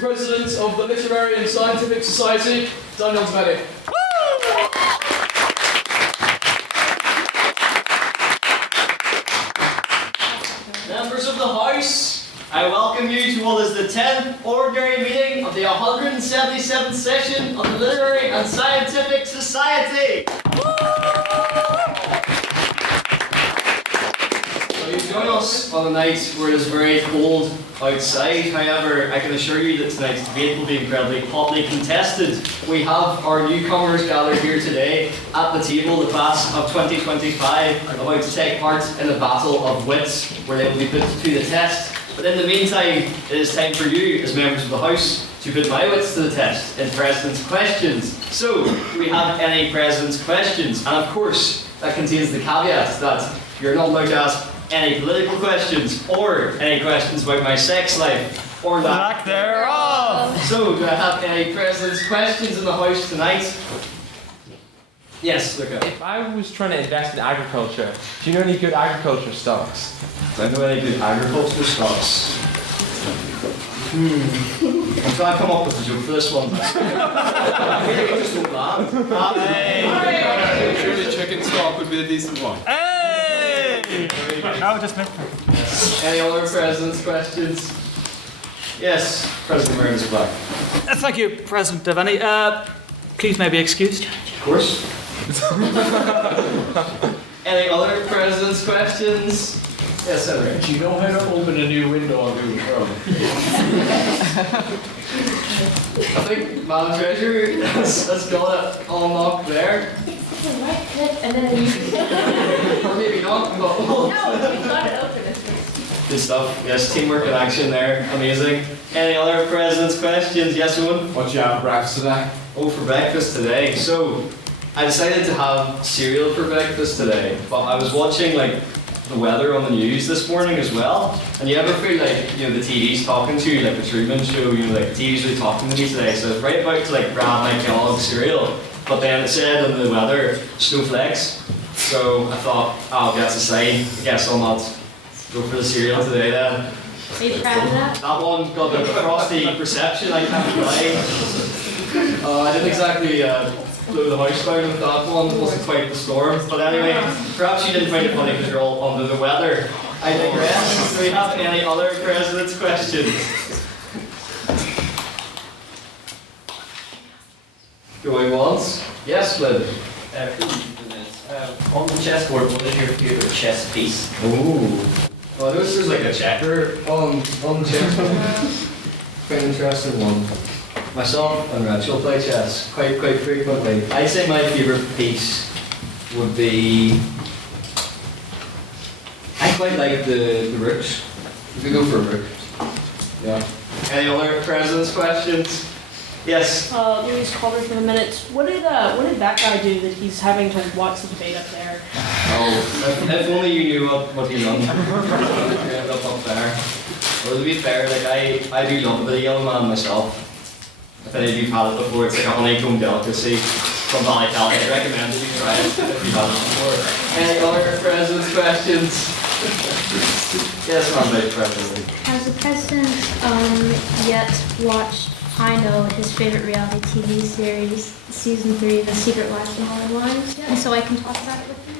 the President of the Literary and Scientific Society, Daniel Ghaly. Members of the House, I welcome you to what is the 10th Ordinary Meeting of the 177th Session of the Literary and Scientific Society. So you join us on a night where it is very cold outside. However, I can assure you that tonight's debate will be incredibly hotly contested. We have our newcomers gathered here today at the table, the class of 2025, about to take part in a battle of wits where they will be put to the test. But in the meantime, it is time for you, as members of the House, to put my wits to the test in President's Questions. So, do we have any President's Questions? And of course, that contains the caveat that you're not allowed to ask any political questions, or any questions about my sex life, or lack thereof. So, do I have any President's Questions in the House tonight? Yes, Luca. If I was trying to invest in agriculture, do you know any good agriculture stocks? Do I know any good agriculture stocks? I'm trying to come up with a joke for this one. I feel like I just won't laugh. Surely chicken stock would be a decent one. Hey! No, just me. Any other President's Questions? Yes, President Meredith Black. Thank you, President Devaney. Please may be excused. Of course. Any other President's Questions? Yes, Senator. Do you know how to open a new window on Google Chrome? I think Madam Treasurer has got it unlocked there. It's a right click and then you Or maybe not, but No, you've got it open. good stuff. Yes, teamwork in action there. Amazing. Any other President's Questions? Yes, Owen? What do you have for breakfast today? Oh, for breakfast today. So, I decided to have cereal for breakfast today, but I was watching the weather on the news this morning as well. And you ever feel like, the TV's talking to you, like the Truman Show, the TV's really talking to me today. So I was right about to grab my Kellogg's cereal, but then it said on the weather, snowflakes. So I thought, oh, that's a sign. I guess I'll not go for the cereal today then. Are you proud of that? That one got a frosty reception, I can't lie. I didn't exactly blew the house down with that one. It wasn't quite the storm. But anyway, perhaps you didn't find it funny because you're all under the weather. I digress. Do we have any other President's Questions? Going once? Yes, Lynn. On the chessboard, what is your favourite chess piece? Ooh. Well, I noticed there's a checker on the chessboard. Quite an interesting one. Myself and Rachel play chess quite frequently. I'd say my favourite piece would be... I quite like the rooks. We could go for a rook. Yeah. Any other President's Questions? Yes. Louise Calder for the minutes. What did that guy do that he's having to watch the debate up there? Oh, if only you knew what he done. You end up there. Well, to be fair, I do love a bit of Yellow Man myself. If any of you've had it before, it's like a honeycomb delicacy from Ballycally. I recommend that you try it if you've had it before. Any other President's Questions? Yes, Madam Vice President. Has the President yet watched I know his favorite reality TV series, season 3, The Secret Life of Modern Wives, and so I can talk about it with him?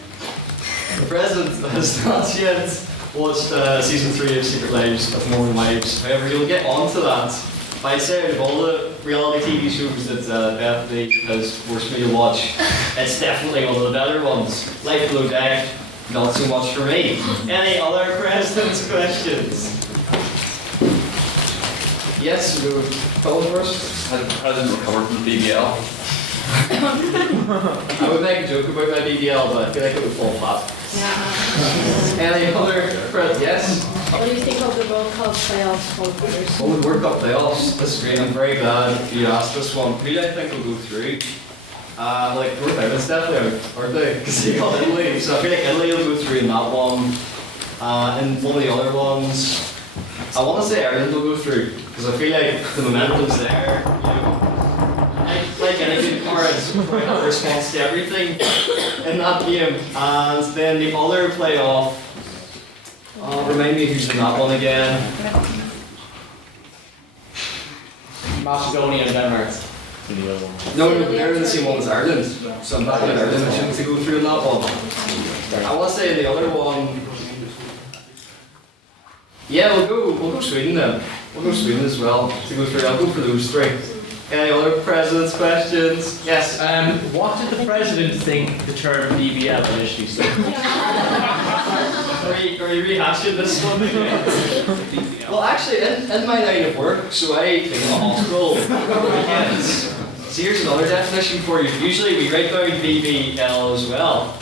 The President has not yet watched season 3 of Secret Lives of Modern Wives. However, you'll get onto that. But I'd say out of all the reality TV shows that Bethany has forced me to watch, it's definitely one of the better ones. Life Below Deck, not so much for me. Any other President's Questions? Yes, we'll go Coyle first. Has the President recovered from the BBL? I would make a joke about my BBL, but I feel like it would fall flat. Yeah. Any other Presidents? Yes? What do you think of the World Cup playoffs qualifiers? Oh, the World Cup playoffs. This is great. I'm very glad you asked this one. Who do I think will go through? North Ireland's definitely out, aren't they? Because they got Italy. So I feel like Italy will go through in that one. And one of the other ones, I want to say Ireland will go through. Because I feel like the momentum's there. Like any good cards, we have a response to everything in that game. And then the other playoff, remind me who's in that one again. Macedonia and Denmark. No, they're in the same one as Ireland. So I'm back in Ireland. I shouldn't to go through that one. I want to say the other one. Yeah, we'll go Sweden then. We'll go Sweden as well to go through. I'll go for those three. Any other president's questions? Yes. What did the president think the term BBL initially stood for? Are you rehashing this one again? Well, actually, in my line of work, so I clean a hospital weekends. So here's another definition for you. Usually we write down BBL as well.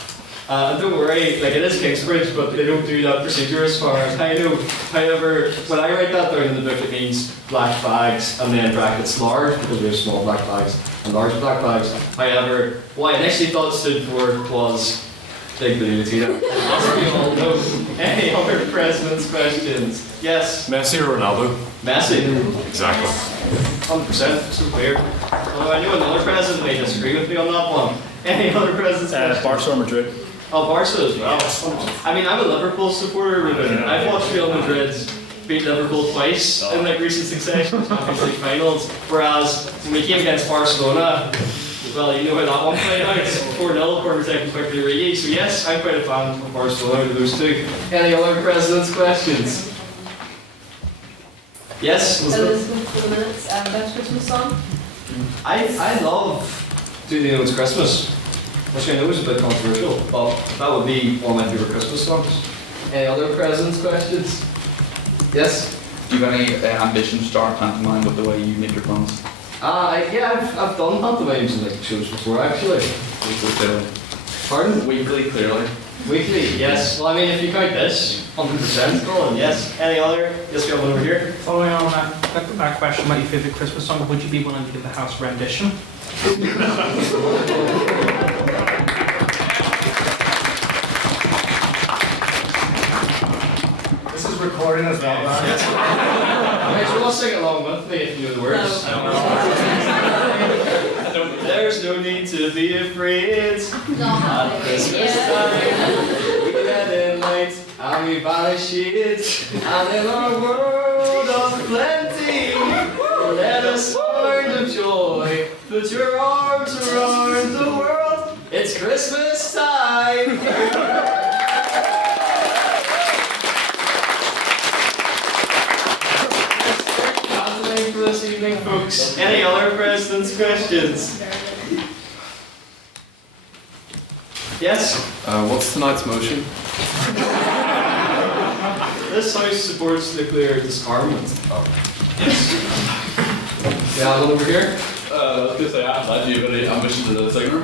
And don't worry, like it is Kingsbridge, but they don't do that procedure as far as I know. However, when I write that down in the book, it means black bags and then brackets large, because we have small black bags and large black bags. However, what I initially thought it stood for was big blue Latino. As we all know. Any other president's questions? Yes? Messi or Ronaldo? Messi. Exactly. 100%, so clear. Although I know another president may disagree with me on that one. Any other president's questions? Barca or Madrid? Oh, Barca as well. I mean, I'm a Liverpool supporter. I've watched Real Madrid beat Liverpool twice in like recent succession Champions League finals. Whereas when we came against Barcelona, well, you know how that one played out. 4-0, quarter second quickly Origi. So yes, I'm quite a fan of Barcelona with those two. Any other president's questions? Yes? Elizabeth for the minutes, best Christmas song? I love Do They Know It's Christmas, which I know is a bit controversial, but that would be one of my favourite Christmas songs. Any other president's questions? Yes? Do you have any ambition to start pantomime with the way you make your puns? Yeah, I've done pantomimes in like shows before actually. Weekly, clearly. Pardon? Weekly, clearly. Weekly, yes. Well, I mean, if you count this, 100%, Colin, yes. Any other? Yes, we have one over here. Following on that question about your favourite Christmas song, would you be willing to give the house a rendition? This is recording as well, man. Guys, you want to sing along with me if you know the words? There's no need to be afraid at Christmas time. We let in light and we banish it. And in our world of plenty, let us find of joy. Put your arms around the world. It's Christmas time. For this evening, folks. Any other president's questions? Yes? What's tonight's motion? This house supports nuclear disarmament. Yes. Yeah, one over here. I was going to say, do you have any ambition to the singer?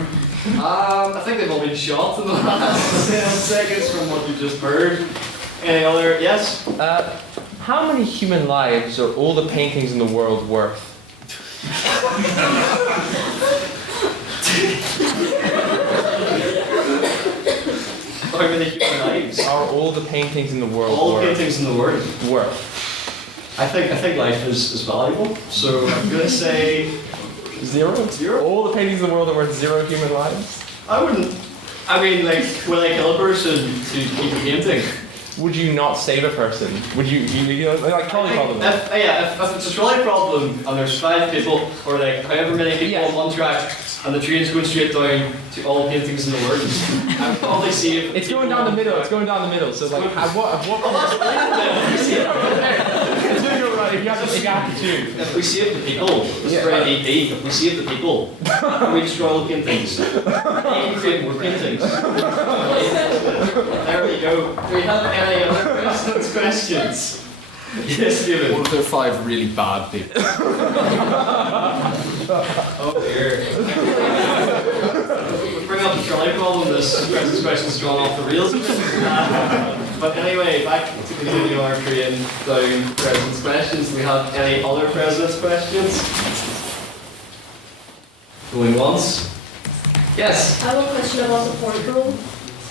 I think they've all been shot in the last 10 seconds from what you just heard. Any other? Yes? How many human lives are all the paintings in the world worth? How many human lives? Are all the paintings in the world All the worth? paintings in the world. Worth. I think life is valuable, so I'm gonna say Zero? Zero? All the paintings in the world are worth 0 human lives? I wouldn't. I mean, like, will I kill a person to keep a painting? Would you not save a person? Would you know, like trolley problem? If it's a trolley problem and there's 5 people, or like however many people on one track, and the train's going straight down to all paintings in the world, I'd probably save. It's going down the middle. It's going down the middle. So like, at what? It's doing it right. If you have to choose. If we save the people, this is very DP. If we save the people, we destroy all paintings. And create more paintings. There we go. Do we have any other questions? Yes, David. What if there are 5 really bad people? Oh dear. We bring up the trolley problem, this question's drawn off the rails a bit. But anyway, back to continue our train down president's questions. Do we have any other president's questions? Going once? Yes? I have a question about the port rule.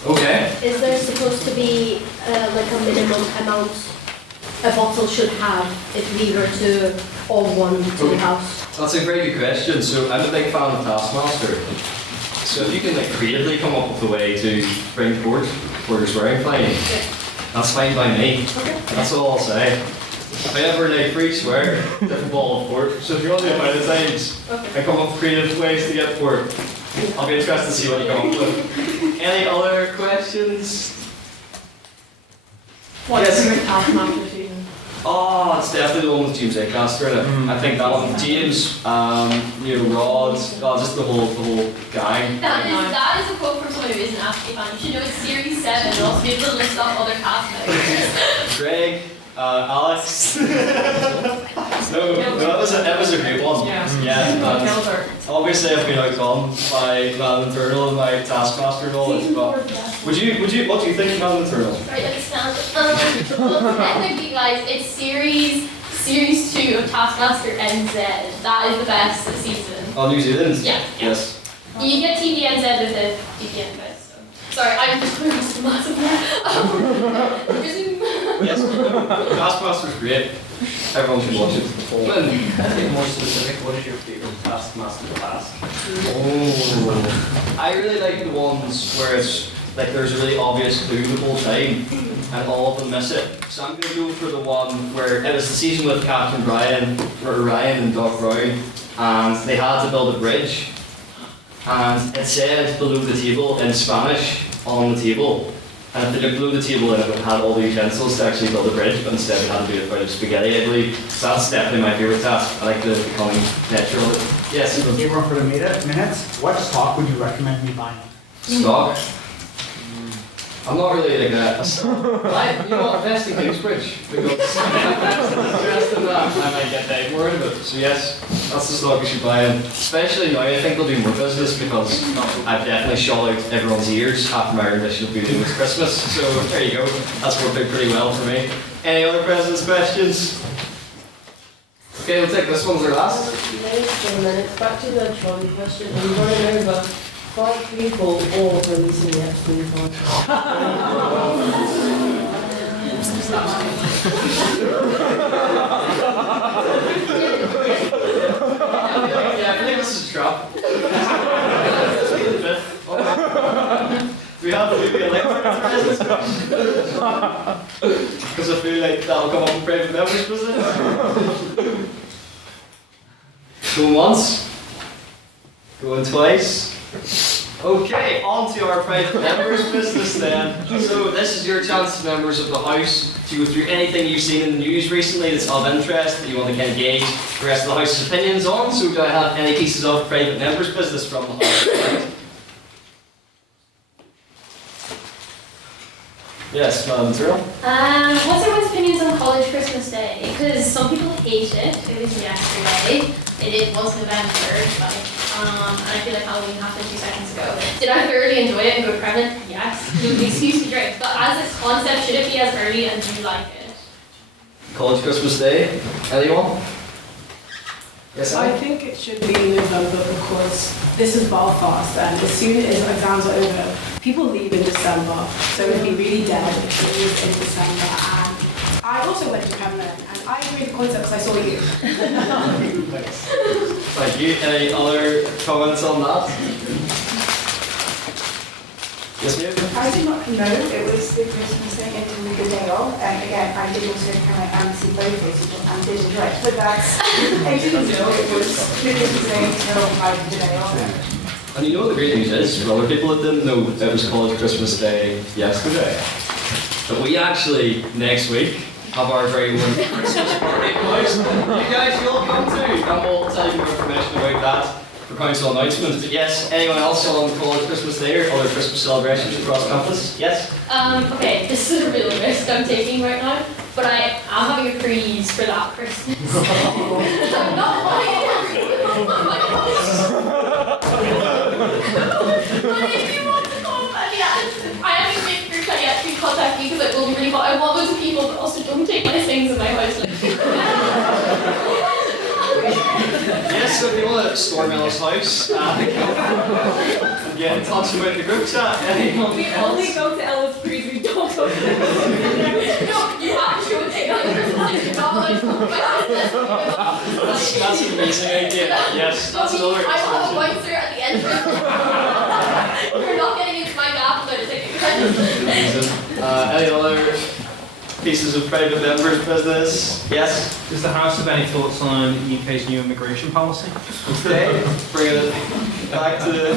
Okay. Is there supposed to be like a minimum amount a bottle should have if we were to all one to the house? That's a very good question. So I'm a big fan of Taskmaster. So if you can like creatively come up with a way to bring port or swearing fine, that's fine by me. Okay. That's all I'll say. However, like for each swear, different ball of port. So if you want to do it by the times, I come up with creative ways to get port. I'll be interested to see what you come up with. Any other questions? What's Yes. your favorite Taskmaster season? Oh, it's definitely the one with James Acaster in it. I think that one, James, Rod, just the whole gang. That is a quote from someone who isn't actually a fan. You should know it's Series 7 and also be able to list off other cast members. Greg, Alex. No, that was a great one. Yeah, and obviously I've been outdone by Man Internal and my Taskmaster knowledge, but what do you think of Man Internal? Right, let me stand. Well, technically, guys, it's Series 2 of Taskmaster NZ. That is the best season. Oh, New Zealand? Yeah. Yes. You get TVNZ with the TVN best. So. Sorry, I'm just putting this massive Yes. Taskmaster's great. Everyone should watch it. I think more specific, what is your favourite Taskmaster task? Oh, I really like the ones where it's like there's a really obvious clue the whole time and all of them miss it. So I'm going to go for the one where it was the season with Captain Ryan and Doc Browne, and they had to build a bridge, and it said below the table in Spanish on the table. And if they looked below the table, then it would have all the utensils to actually build a bridge, but instead we had to do it out of spaghetti, I believe. So that's definitely my favourite task. I like the becoming nature of it. Yes? Okay, one for the minutes. What stock would you recommend me buying? Stock? I'm not really like a stock. You know what, invest in Kingsbridge. Because invest in that, I might get paid more out of it. So yes, that's the stock you should buy in. Especially now, I think there'll be more business because I've definitely shot out everyone's ears after my rendition of Beauty with Christmas. So there you go. That's worked out pretty well for me. Any other president's questions? Okay, we'll take this one as our last. Minutes. Back to the trolley question. Are you running over 5 people or releasing the Epstein file? Yeah, I think this is a trap. Do we have to do the electric because I feel like that'll come up in private members business. Going once. Going twice. Okay, on to our private members business then. So this is your chance, members of the House, to go through anything you've seen in the news recently that's of interest that you want to kind of gauge the rest of the House's opinions on. So do I have any pieces of private members business from the House? Yes, Madam Tyrrell. What's everyone's opinions on College Christmas Day? Because some people hate it. It was yesterday. It was November, and I feel like Halloween happened 2 seconds ago. Did I thoroughly enjoy it and go pregnant? Yes. No excuse to drink. But as its concept, should it be as early and do you like it? College Christmas Day. Anyone? Yes, I think it should be in November because this is Belfast and as soon as exams are over, people leave in December. So it would be really dead if it was in December. And I also went to Cameron and I agree with the concept because I saw you. Thank you. Any other comments on that? Yes, ma'am? I did not know it was the Christmas thing until the day of. And again, I did also kind of see both those people and did enjoy it. But that's, I didn't know it was the Christmas thing until like the day of. And you know what the great news is, for other people that didn't know it was College Christmas Day yesterday, that we actually, next week, have our very own Christmas party in the house. You guys should all come too, and we'll tell you more information about that for council announcements. But yes, anyone else on College Christmas Day or other Christmas celebrations across campus? Yes? Okay, this is a real risk I'm taking right now, but I'm having a freeze for that Christmas. I'm not But if you want to come, I am going to make sure that you contact me because it will be really fun. I want loads of people, but also don't take my things in my house. Yes, so if you want to storm Ella's house, get in touch about the group chat. Anyone We else? only go to Ella's Breeze, we don't go to No, you have to show it. That's an amazing idea. Yes, that's another I want a extension. white shirt at the end. You're not getting into my gap without a ticket. Any other pieces of private members' business. Yes? Does the House have any thoughts on UK's new immigration policy? Okay, bringing it back to the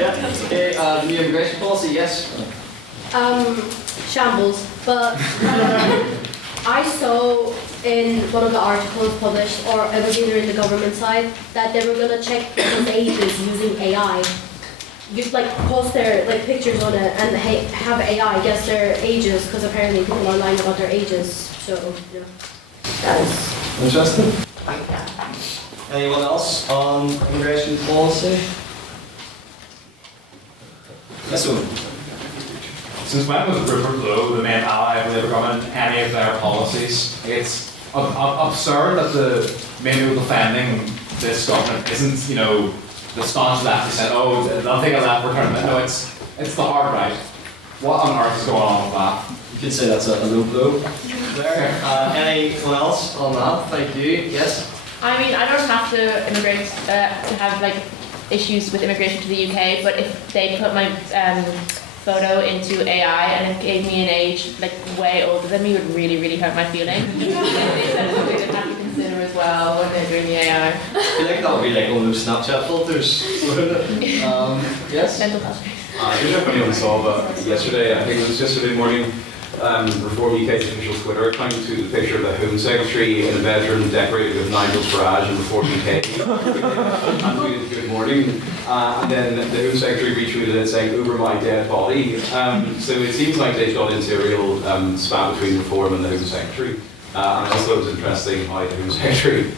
yeah. Okay, the new immigration policy, yes? Shambles, but I saw in one of the articles published, or it was either in the government side, that they were gonna check people's ages using AI. You like post their like pictures on it and have AI guess their ages, because apparently people are lying about their ages. So yeah, that is interesting. Anyone else on immigration policy? Yes, sir. Since when was Rupert Lowe the main ally of Labour government in any of their policies? It's absurd that the main people defending this government isn't, you know, the staunch left who said, oh, they'll take a left return. No, it's the hard right. What on earth is going on with that? You could say that's a low blow. There. Anyone else on that? Thank you. Yes? I mean, I don't have to immigrate to have like issues with immigration to the UK, but if they put my photo into AI and it gave me an age like way older than me, it would really, really hurt my feelings. They said it's something to have to consider as well when they're doing the AI. I feel like that would be like one of those Snapchat filters. Yes? Mental health. I don't know if anyone saw, but yesterday, I think it was yesterday morning, Reform UK's official Twitter account to the picture of the Home Secretary in a bedroom decorated with Nigel's Barrage and Reform UK. Tweeted good morning. And then the Home Secretary retweeted it saying, over my dead body. So it seems like they've got into a real spat between Reform and the Home Secretary. And I also thought it was interesting how the Home Secretary,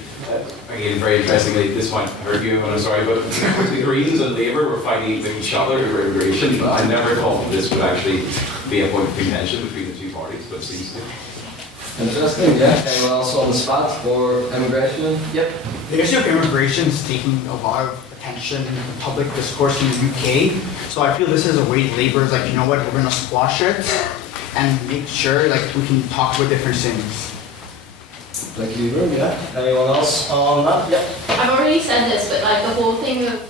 again, very interestingly, this might hurt you, and I'm sorry, but the Greens and Labour were fighting with each other over immigration, but I never thought that this would actually be a point of contention between the two parties, but it seems to. Interesting, yeah. Anyone else on the spot for immigration? Yep. The issue of immigration is taking a lot of attention in public discourse in the UK, so I feel this is a way Labour is like, you know what, we're going to squash it and make sure like we can talk about different things. Thank you, yeah. Anyone else on that? Yep. I've already said this, but like the whole thing of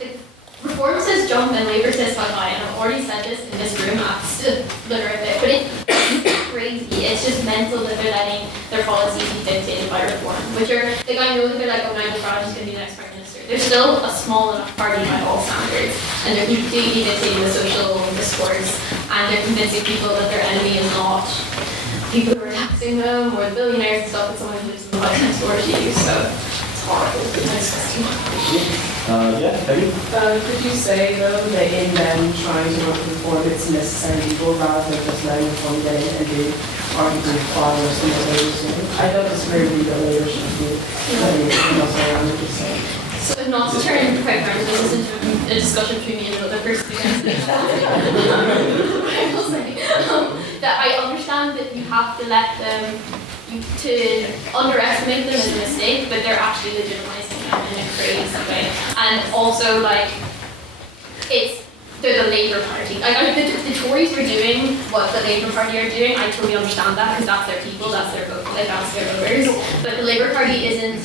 like, Reform says jump and Labour says fuck high, and I've already said this in this room. I've stood literally a bit, but it's crazy. It's just mental that they're letting their policies be dictated by Reform, which are like I know that they're like, oh, Nigel Farage is going to be the next Prime Minister. They're still a small enough party by all standards, and they're completely dictating the social discourse, and they're convincing people that their enemy is not people who are taxing them or the billionaires and stuff, but someone who lives in the house next door to you, so it's horrible. It's disgusting. Yeah, Peggy? Could you say though that in them trying to reform it's necessary evil rather than just letting reform get in and do Article 5 or something like that? I don't disagree with you that Labour should be letting it else around what you're saying. So not to turn quite frankly, this isn't a discussion between me and another person against this. I will say that I understand that you have to let them, to underestimate them is a mistake, but they're actually legitimizing them in a crazy way. And also, like, they're the Labour Party. Like, the Tories were doing what the Labour Party are doing. I totally understand that because that's their people, that's their vote, like that's their voters. But the Labour Party isn't.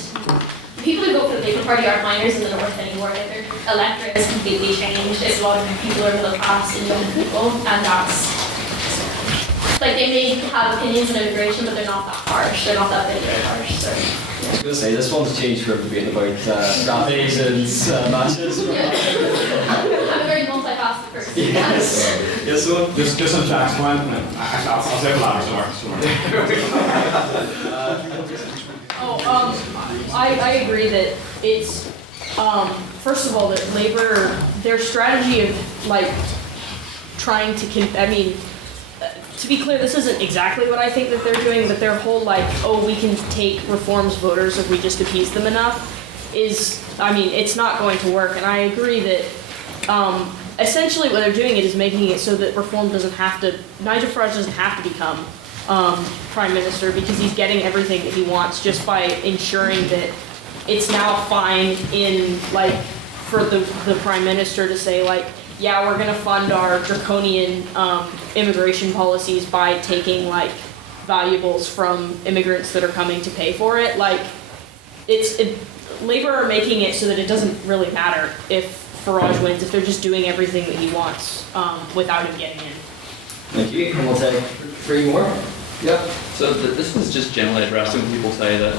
People who vote for the Labour Party aren't minors in the north anymore. Like, their electorate has completely changed. It's a lot of people are middle class and young people, and that's. Like, they may have opinions on immigration, but they're not that harsh. They're not that very harsh. So. I was going to say, this one's changed from debating about rappies and matches. Yeah. I'm a very multifaceted person. Yes. Yes, one. Just on Jack's point, I'll say the latter I agree that it's, first of all, that Labour, their strategy of, like, trying to, to be clear, this isn't exactly what I think that they're doing, but their whole, like, oh, we can take Reform's voters if we just appease them enough is, it's not going to work. And I agree that essentially what they're doing is making it so that Reform doesn't have to, Nigel Farage doesn't have to become Prime Minister because he's getting everything that he wants just by ensuring that it's now fine in, like, for the Prime Minister to say, like, yeah, we're going to fund our draconian immigration policies by taking, like, valuables from immigrants that are coming to pay for it. Like, Labour are making it so that it doesn't really matter if Farage wins, if they're just doing everything that he wants without him getting in. Thank you. And we'll take 3 more. Yeah. So this is just generally addressing when people say that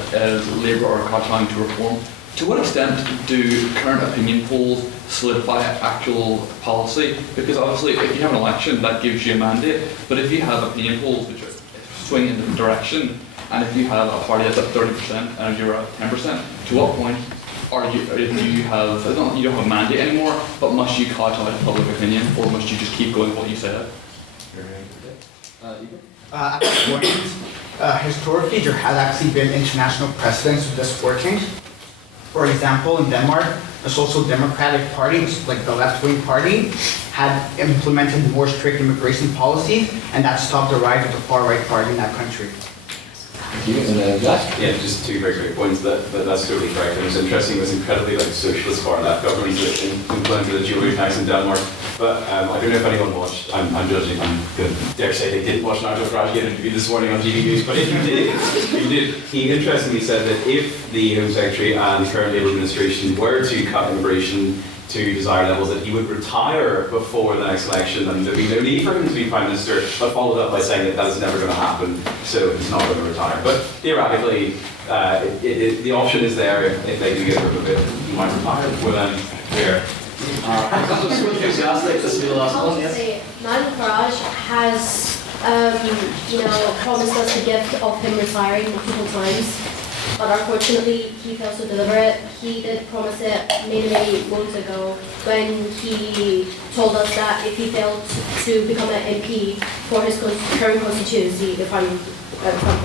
Labour are kowtowing to reform. To what extent do current opinion polls solidify actual policy? Because obviously if you have an election that gives you a mandate, but if you have opinion polls which are swing in a different direction, and if you have a party that's at 30% and you're at 10%, to what point do you have, you don't have a mandate anymore, but must you kowtow to public opinion, or must you just keep going what you said? At this point, historically there has actually been international precedents with this working. For example, in Denmark, the Social Democratic Party, like the left-wing party, had implemented more strict immigration policies, and that stopped the rise of the far-right party in that country. Yeah, just two very quick points. That's totally correct. And it's interesting, it was incredibly socialist far-left government that implemented the Jewelry tax in Denmark. But I don't know if anyone watched, I'm judging, I'm going to dare say they didn't watch Nigel Farage's interview this morning on TV News, but if you did, he interestingly said that if the Home Secretary and the current Labour administration were to cut immigration to desired levels, that he would retire before the next election and there'd be no need for him to be Prime Minister, but followed up by saying that that is never going to happen, so he's not going to retire. But theoretically, the option is there if they do get rid of it, he might retire before then. Here. Obviously, Nigel Farage has, promised us the gift of him retiring multiple times, but unfortunately he failed to deliver it. He did promise it many months ago when he told us that if he failed to become an MP for his current constituency, if I'm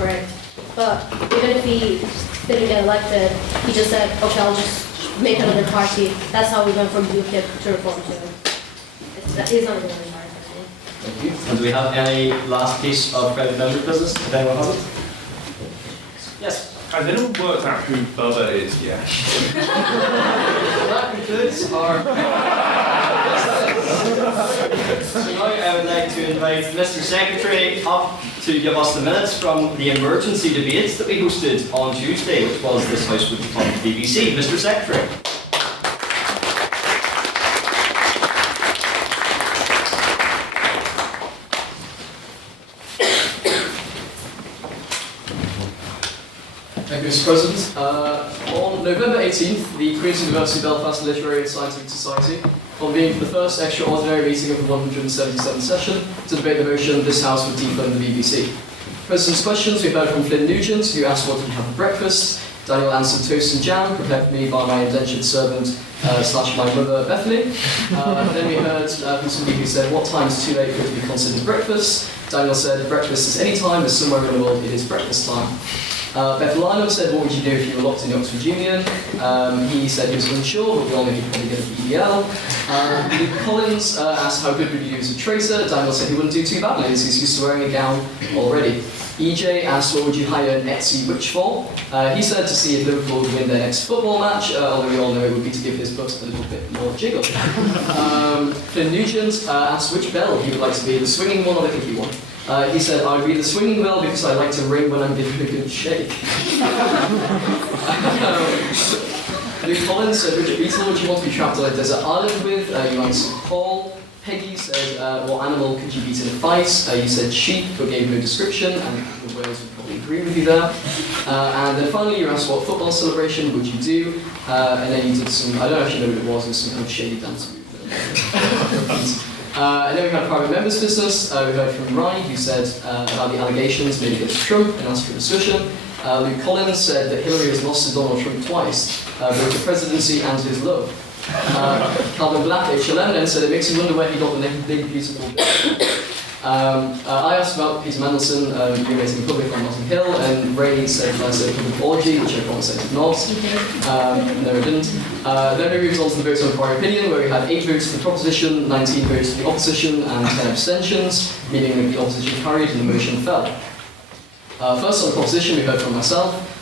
correct. But even if he didn't get elected, he just said, okay, I'll just make another party. That's how we went from UKIP to reform to. He's not going to retire. Thank you. And do we have any last piece of private member business? If anyone has it? Yes. Has anyone worked out who Bubba is yet? That concludes our. So now I would like to invite Mr. Secretary up to give us the minutes from the emergency debates that we hosted on Tuesday, which was this House would become the BBC. Mr. Secretary. Thank you, Mr. President. On November 18th, the Queen's University Belfast Literary and Scientific Society convened for the first extraordinary meeting of the 177th session to debate the motion this House would defund the BBC. President's questions we heard from Flynn Nugent, who asked what he had for breakfast. Daniel answered toast and jam, prepared for me by my indentured servant / my mother, Bethany. Then we heard from somebody who said, what time is too late for it to be considered breakfast? Daniel said, breakfast is any time, as somewhere in the world it is breakfast time. Beth Lynham said, what would you do if you were locked in the Oxford Union? He said he was unsure, but we all know he'd probably get a BBL. Luke Collins asked how good would you do as a traitor? Daniel said he wouldn't do too badly, as he's used to wearing a gown already. EJ asked what would you hire an Etsy witch for? He said to see if Liverpool would win their next football match, although we all know it would be to give his butt a little bit more jiggle. Flynn Nugent asked which bell he would like to be, the swinging one or the clicky one. He said, I would be the swinging bell because I like to ring when I'm giving a good shake. Luke Collins said, which beetle would you want to be trapped on a desert island with? You answered Paul. Peggy said, what animal could you beat in a fight? You said sheep, but gave no description, and the Wales would probably agree with you there. And then finally you asked what football celebration would you do? And then you did some, I don't actually know what it was some kind of shady dance move. And then we had private members' business. We heard from Ryan, who said about the allegations made against Trump and asked for a discussion. Luke Collins said that Hillary has lost to Donald Trump twice, both the presidency and his love. Calvin Black, HLM, then said it makes you wonder where he got the name Big Beautiful Bill. I asked about Peter Mandelson urinating in public on Notting Hill, and Ray said I said public orgy, which I promised I did not. No, I didn't. Then we moved on to the votes on prior opinion, where we had 8 votes for the proposition, 19 votes for the opposition, and 10 abstentions, meaning that the opposition carried and the motion fell. First on the proposition, we heard from myself,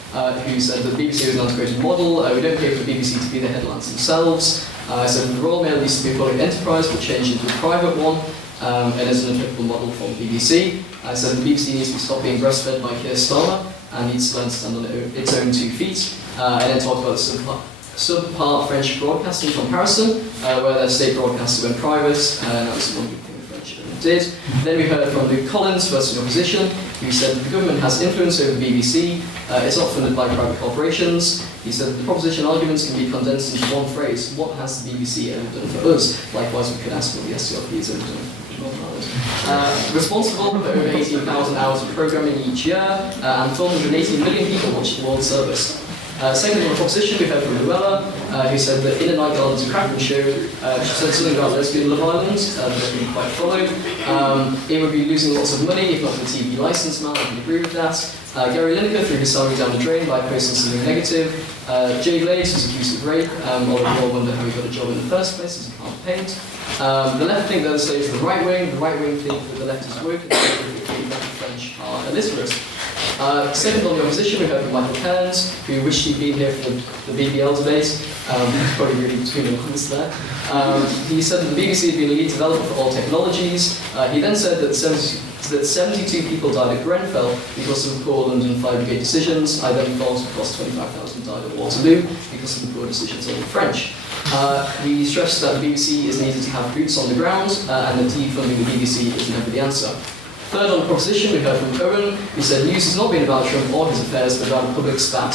who said that the BBC was an integrated model. We don't pay for the BBC to be the headlines themselves. I said the Royal Mail used to be a public enterprise, but changed into a private one. And as an applicable model for the BBC. I said the BBC needs to stop being breastfed by Keir Starmer and needs to learn to stand on its own 2 feet. And then talked about the subpar French broadcasting comparison, where their state broadcaster went private, and that was the one good thing the French did. Then we heard from Luke Collins, first in opposition, who said the government has influence over the BBC, it's not funded by private corporations. He said the proposition arguments can be condensed into one phrase: what has the BBC ever done for us? Likewise, we could ask what the SCRP has ever done. Responsible for over 18,000 hours of programming each year, and 480 million people watch the World Service. Second on the proposition, we heard from Luella, who said that In a Night Garden's a cracking show. She said something about lesbian Love Island that didn't quite follow. It would be losing lots of money if not for the TV license man. I can agree with that. Gary Lineker threw his salary down the drain by posting something negative. Jay Blades was accused of rape, although we all wonder how he got a job in the first place, as he can't paint. The left think they're the slaves of the right wing think that the left is woke, and think that the French are illiterate. Second on the opposition, we heard from Michael Cairns, who wished he'd been here for the BBL debate. Probably really between the lines there. He said that the BBC had been a lead developer for all technologies. He then said that 72 people died at Grenfell because of poor London Fire Brigade decisions. I then thought of course 25,000 died at Waterloo because of the poor decisions on the French. We stressed that the BBC is needed to have boots on the ground, and that defunding the BBC is never the answer. Third on the proposition, we heard from Owen, who said news has not been about Trump or his affairs, but about a public spat.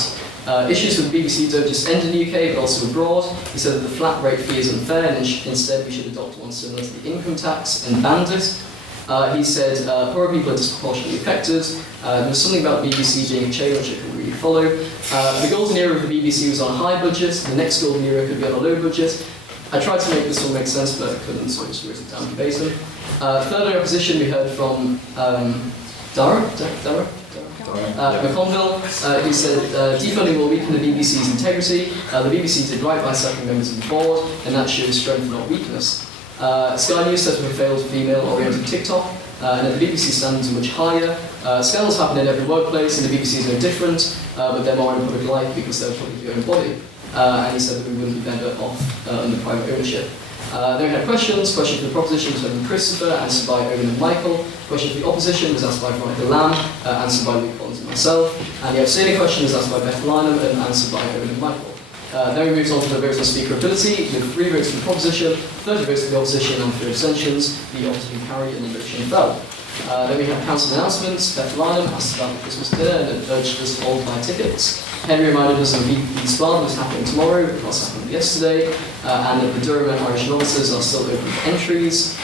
Issues with the BBC don't just end in the UK, but also abroad. He said that the flat rate fee is unfair, and instead we should adopt one similar to the income tax and ban it. He said poor people are disproportionately affected. There was something about the BBC being a chain which I couldn't really follow. The golden era of the BBC was on a high budget. The next golden era could be on a low budget. I tried to make this all make sense, but I couldn't, so I just wrote it down verbatim. Third on the opposition, we heard from Dara McConville, who said defunding will weaken the BBC's integrity. The BBC did right by sacking members of the board, and that shows strength, not weakness. Sky News says we failed female-oriented TikTok, and that the BBC standards are much higher. Scandals happen in every workplace, and the BBC is no different, but they're more in public life because they're publicly owned body. And he said that we wouldn't be better off under private ownership. Then we had questions. Question for the proposition was from Christopher, answered by Owen and Michael. Question for the opposition was asked by Veronica Lamb, answered by Luke Collins and myself. And the abstaining question was asked by Beth Lynham and answered by Owen and Michael. Then we moved on to the votes on speaker ability, with 3 votes for the proposition, 30 votes for the opposition, and 3 abstentions. The opposition carried and the motion fell. Then we had council announcements. Beth Lynham asked about the Christmas dinner and urged us to all buy tickets. Henry reminded us that the VP Spa was happening tomorrow, it was happening yesterday, and that the Durham and Irish novices are still open for entries.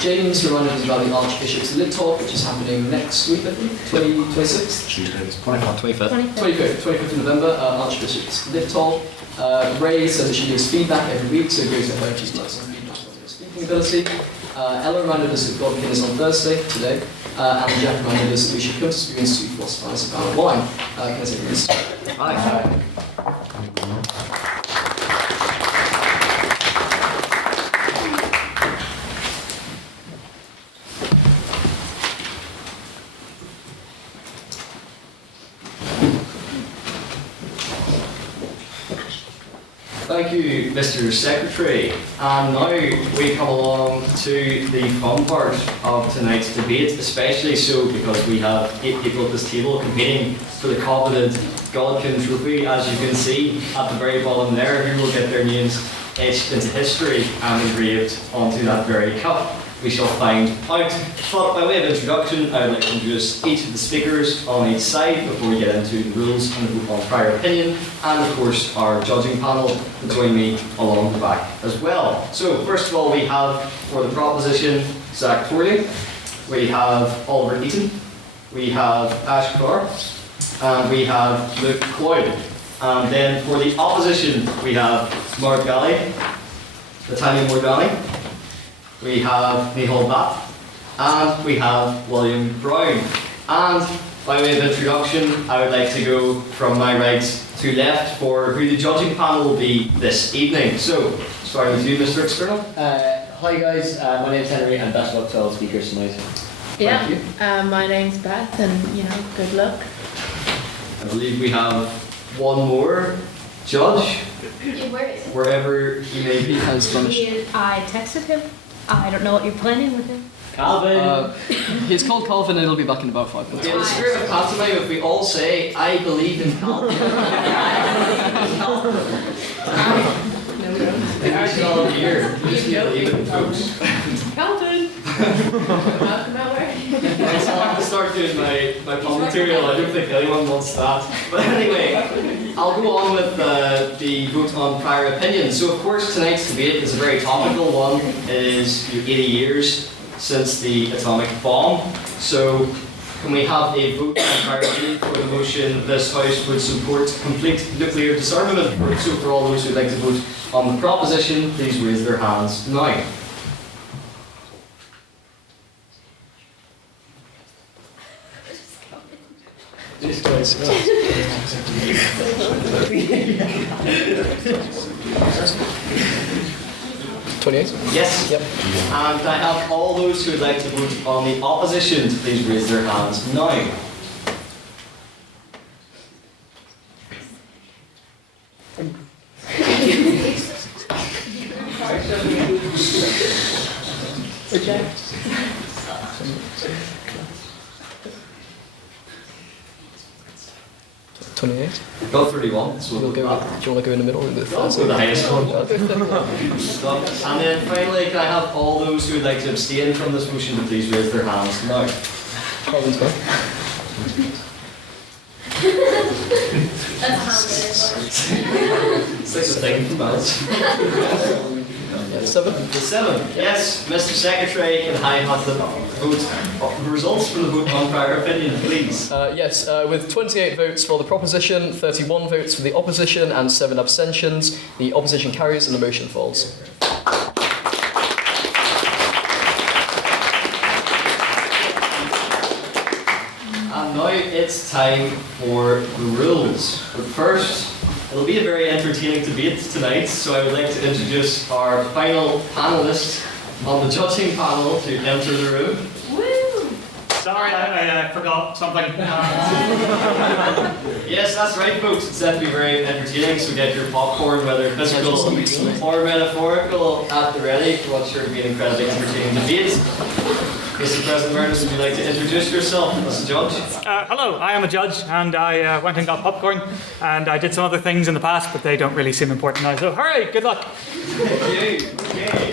James reminded us about the Archbishop's Lit Talk, which is happening next week, I think, 26th? 25th of November, Archbishop's Lit Talk. Ray said that she gives feedback every week, so go to her if she'd like some feedback on her speaking ability. Ella reminded us that Godkin is on Thursday, today, and Jack reminded us that we should come to Spoons to philosophise about wine. Can I take this? Hi. Thank you, Mr. Secretary. And now we come along to the fun part of tonight's debate, especially so because we have 8 people at this table competing for the coveted Godkin Trophy, as you can see at the very bottom there, who will get their names etched into history and engraved onto that very cup. We shall find out. But by way of introduction, I would like to introduce each of the speakers on each side before we get into the rules and the vote on prior opinion, and of course our judging panel to join me along the back as well. So first of all, we have for the proposition Zach Torley, we have Oliver Eaton, we have Ash Kaur, and we have Luke Coyle. And then for the opposition, we have Marc Ghaly, Natanya Mordani, we have Nihal Bhatt, and we have William Browne. And by way of introduction, I would like to go from my right to left for who the judging panel will be this evening. So, starting with you, Mr. External. Hi guys, my name's Henry and best luck to all speakers tonight. Yeah, my name's Beth and, good luck. I believe we have one more judge, Where is it? wherever he may be. I texted him. I don't know what you're planning with him. Calvin! He's called Calvin and he'll be back in about 5 minutes. Okay, in the spirit of pantomime, if we all say, I believe in Calvin. We should all hear. You just believe in folks. Calvin! I'll have to start start doing my pub material, I don't think anyone wants that. But anyway, I'll go on with the vote on prior opinion. So of course tonight's debate is a very topical one. It is 80 years since the atomic bomb. So can we have a vote on prior opinion for the motion this House would support complete nuclear disarmament? So for all those who'd like to vote on the proposition, please raise their hands now. These guys. 28? Yes. Yep. And I have all those who would like to vote on the opposition to please raise their hands now. Reject. 28? Go 31. So we'll go. Do you want to go in the middle or the Go for the highest one. I'll go 31. And then finally, can I have all those who would like to abstain from this motion to please raise their hands now? Colin's go. It's like the thing from us. 7? The 7. Yes, Mr. Secretary, can I have the vote, the results from the vote on prior opinion, please? Yes, with 28 votes for the proposition, 31 votes for the opposition, and 7 abstentions, the opposition carries and the motion falls. And now it's time for the rules. But first, it'll be a very entertaining debate tonight, so I would like to introduce our final panelist on the judging panel to enter the room. Sorry, I forgot something. Yes, that's right, folks. It's set to be very entertaining, so get your popcorn, whether physical or metaphorical, at the ready for what's sure to be an incredibly entertaining debate. Mr. President Mervis, would you like to introduce yourself as a judge? Hello, I am a judge, and I went and got popcorn, and I did some other things in the past, but they don't really seem important now. So, hooray, good luck. Thank you. Okay.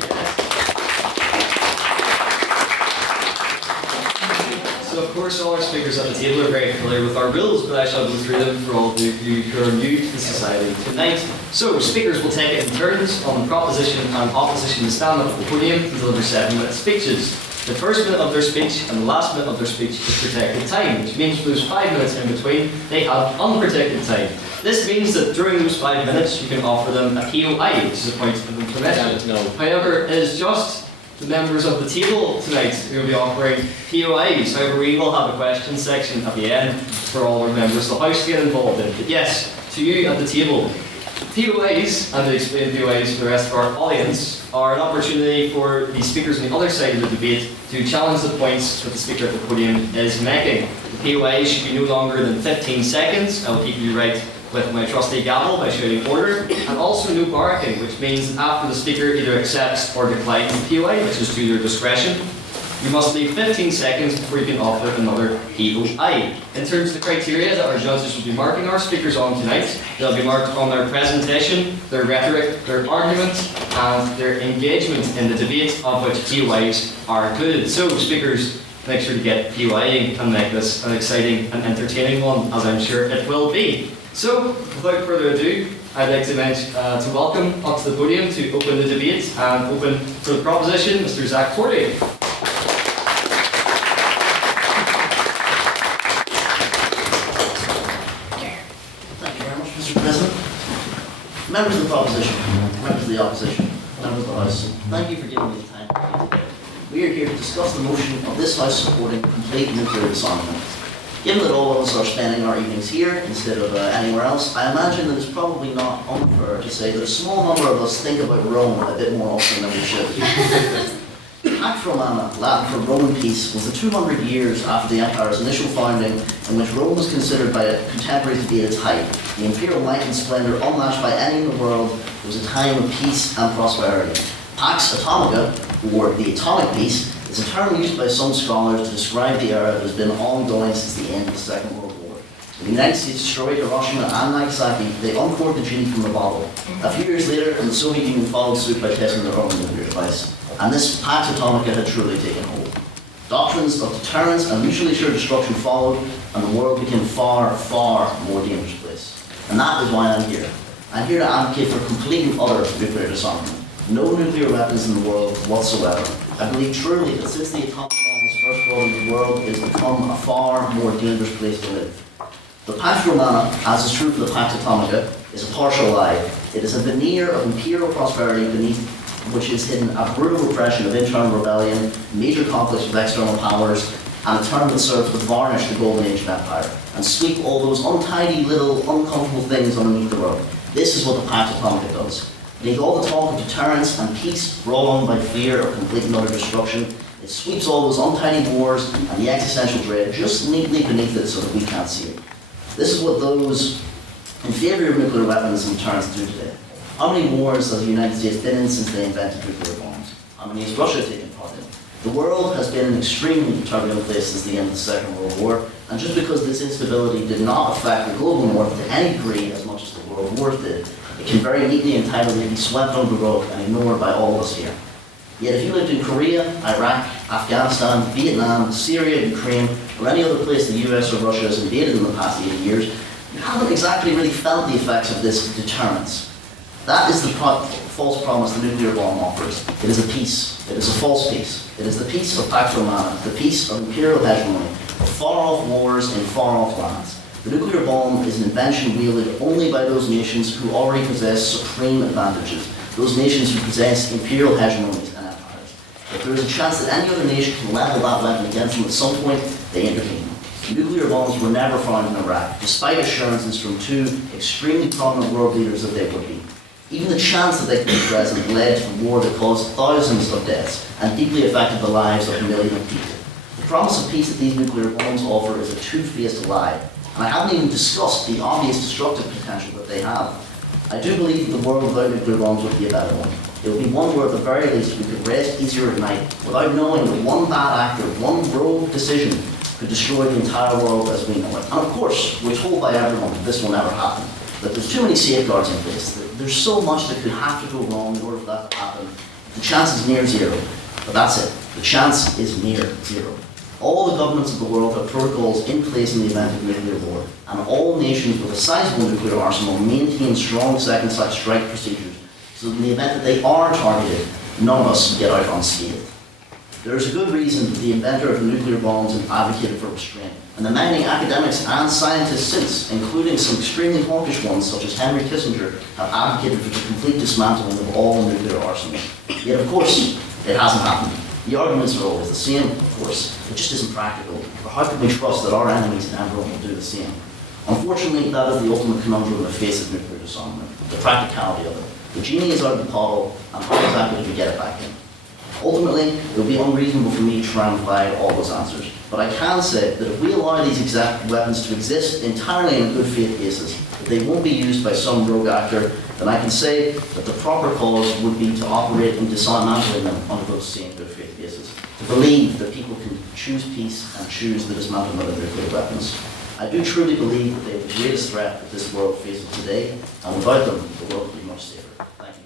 So of course all our speakers at the table are very familiar with our rules, but I shall go through them for all of you who are new to the society tonight. So speakers will take it in turns on the proposition and opposition to stand up at the podium and deliver 7-minute speeches. The first minute of their speech and the last minute of their speech is protected time, which means for those 5 minutes in between, they have unprotected time. This means that during those 5 minutes, you can offer them a POI, which is a point of information. No. However, it is just the members of the table tonight who will be offering POIs. However, we will have a question section at the end for all our members of the House to get involved in. But yes, to you at the table, POIs, and to explain POIs for the rest of our audience, are an opportunity for the speakers on the other side of the debate to challenge the points that the speaker at the podium is making. The POIs should be no longer than 15 seconds. I will keep you right with my trusty gavel by shouting order, and also no barking, which means that after the speaker either accepts or declines the POI, which is to their discretion, you must leave 15 seconds before you can offer another POI. In terms of the criteria that our judges will be marking our speakers on tonight, they'll be marked on their presentation, their rhetoric, their argument, and their engagement in the debate, of which POIs are included. So speakers, make sure to get POIing and make this an exciting and entertaining one, as I'm sure it will be. So, without further ado, I'd like to welcome up to the podium to open the debate and open for the proposition, Mr. Zach Torley. Thank you very much, Mr. President. Members of the proposition, members of the opposition, members of the House, thank you for giving me the time to be today. We are here to discuss the motion of this House supporting complete nuclear disarmament. Given that all of us are spending our evenings here instead of anywhere else, I imagine that it's probably not unfair to say that a small number of us think about Rome a bit more often than we should. Pax Romana, Latin for Roman peace, was the 200 years after the Empire's initial founding, in which Rome was considered by contemporaries to be at its height. The imperial might and splendour unmatched by any in the world. It was a time of peace and prosperity. Pax Atomica, or the atomic peace, is a term used by some scholars to describe the era that has been ongoing since the end of the Second World War. When the United States destroyed Hiroshima and Nagasaki, they uncorked the genie from the bottle. A few years later, and the Soviet Union followed suit by testing their own nuclear device. And this Pax Atomica had truly taken hold. Doctrines of deterrence and mutually assured destruction followed, and the world became far, far more dangerous place. And that is why I'm here. I'm here to advocate for complete and utter nuclear disarmament. No nuclear weapons in the world whatsoever. I believe truly that since the atomic bomb was first brought into the world, it has become a far more dangerous place to live. The Pax Romana, as is true for the Pax Atomica, is a partial lie. It is a veneer of imperial prosperity beneath which is hidden a brutal repression of internal rebellion, major conflicts with external powers, and a term that serves to varnish the golden age of empire and sweep all those untidy little uncomfortable things underneath the rug. This is what the Pax Atomica does. Beneath all the talk of deterrence and peace brought on by fear of complete and utter destruction, it sweeps all those untidy wars and the existential dread just neatly beneath it so that we can't see it. This is what those in favor of nuclear weapons and deterrence do today. How many wars has the United States been in since they invented nuclear bombs? How many has Russia taken part in? The world has been an extremely turbulent place since the end of the Second World War, and just because this instability did not affect the global north to any degree as much as the world wars did, it can very neatly and tidily be swept under the rug and ignored by all of us here. Yet if you lived in Korea, Iraq, Afghanistan, Vietnam, Syria, Ukraine, or any other place the US or Russia has invaded in the past 80 years, you haven't exactly really felt the effects of this deterrence. That is the false promise the nuclear bomb offers. It is a peace. It is a false peace. It is the peace of Pax Romana, the peace of imperial hegemony, of far-off wars in far-off lands. The nuclear bomb is an invention wielded only by those nations who already possess supreme advantages, those nations who possess imperial hegemonies and empires. If there is a chance that any other nation can level that weapon against them at some point, they intervene. Nuclear bombs were never found in Iraq, despite assurances from two extremely prominent world leaders that they would be. Even the chance that they could be present led to a war that caused thousands of deaths and deeply affected the lives of millions of people. The promise of peace that these nuclear bombs offer is a two-faced lie, and I haven't even discussed the obvious destructive potential that they have. I do believe that the world without nuclear bombs would be a better one. It would be one where at the very least we could rest easier at night without knowing that one bad actor, one rogue decision could destroy the entire world as we know it. And of course, we're told by everyone that this will never happen, that there's too many safeguards in place, that there's so much that could have to go wrong in order for that to happen. The chance is near zero, but that's it. The chance is near zero. All the governments of the world have protocols in place in the event of nuclear war, and all nations with a sizable nuclear arsenal maintain strong second strike procedures, so in the event that they are targeted, none of us get out unscathed. There is a good reason that the inventor of the nuclear bombs has advocated for restraint, and the many academics and scientists since, including some extremely hawkish ones such as Henry Kissinger, have advocated for the complete dismantling of all nuclear arsenals. Yet of course, it hasn't happened. The arguments are always the same, of course. It just isn't practical. Or how can we trust that our enemies in everyone will do the same? Unfortunately, that is the ultimate conundrum in the face of nuclear disarmament, the practicality of it. The genie is out of the bottle, and how exactly do we get it back in? Ultimately, it would be unreasonable for me to try and provide all those answers. But I can say that if we allow these exact weapons to exist entirely on a good faith basis, that they won't be used by some rogue actor, then I can say that the proper cause would be to operate in dismantling them under those same good faith bases. To believe that people can choose peace and choose the dismantlement of nuclear weapons. I do truly believe that they are the greatest threat that this world faces today, and without them, the world would be much safer. Thank you.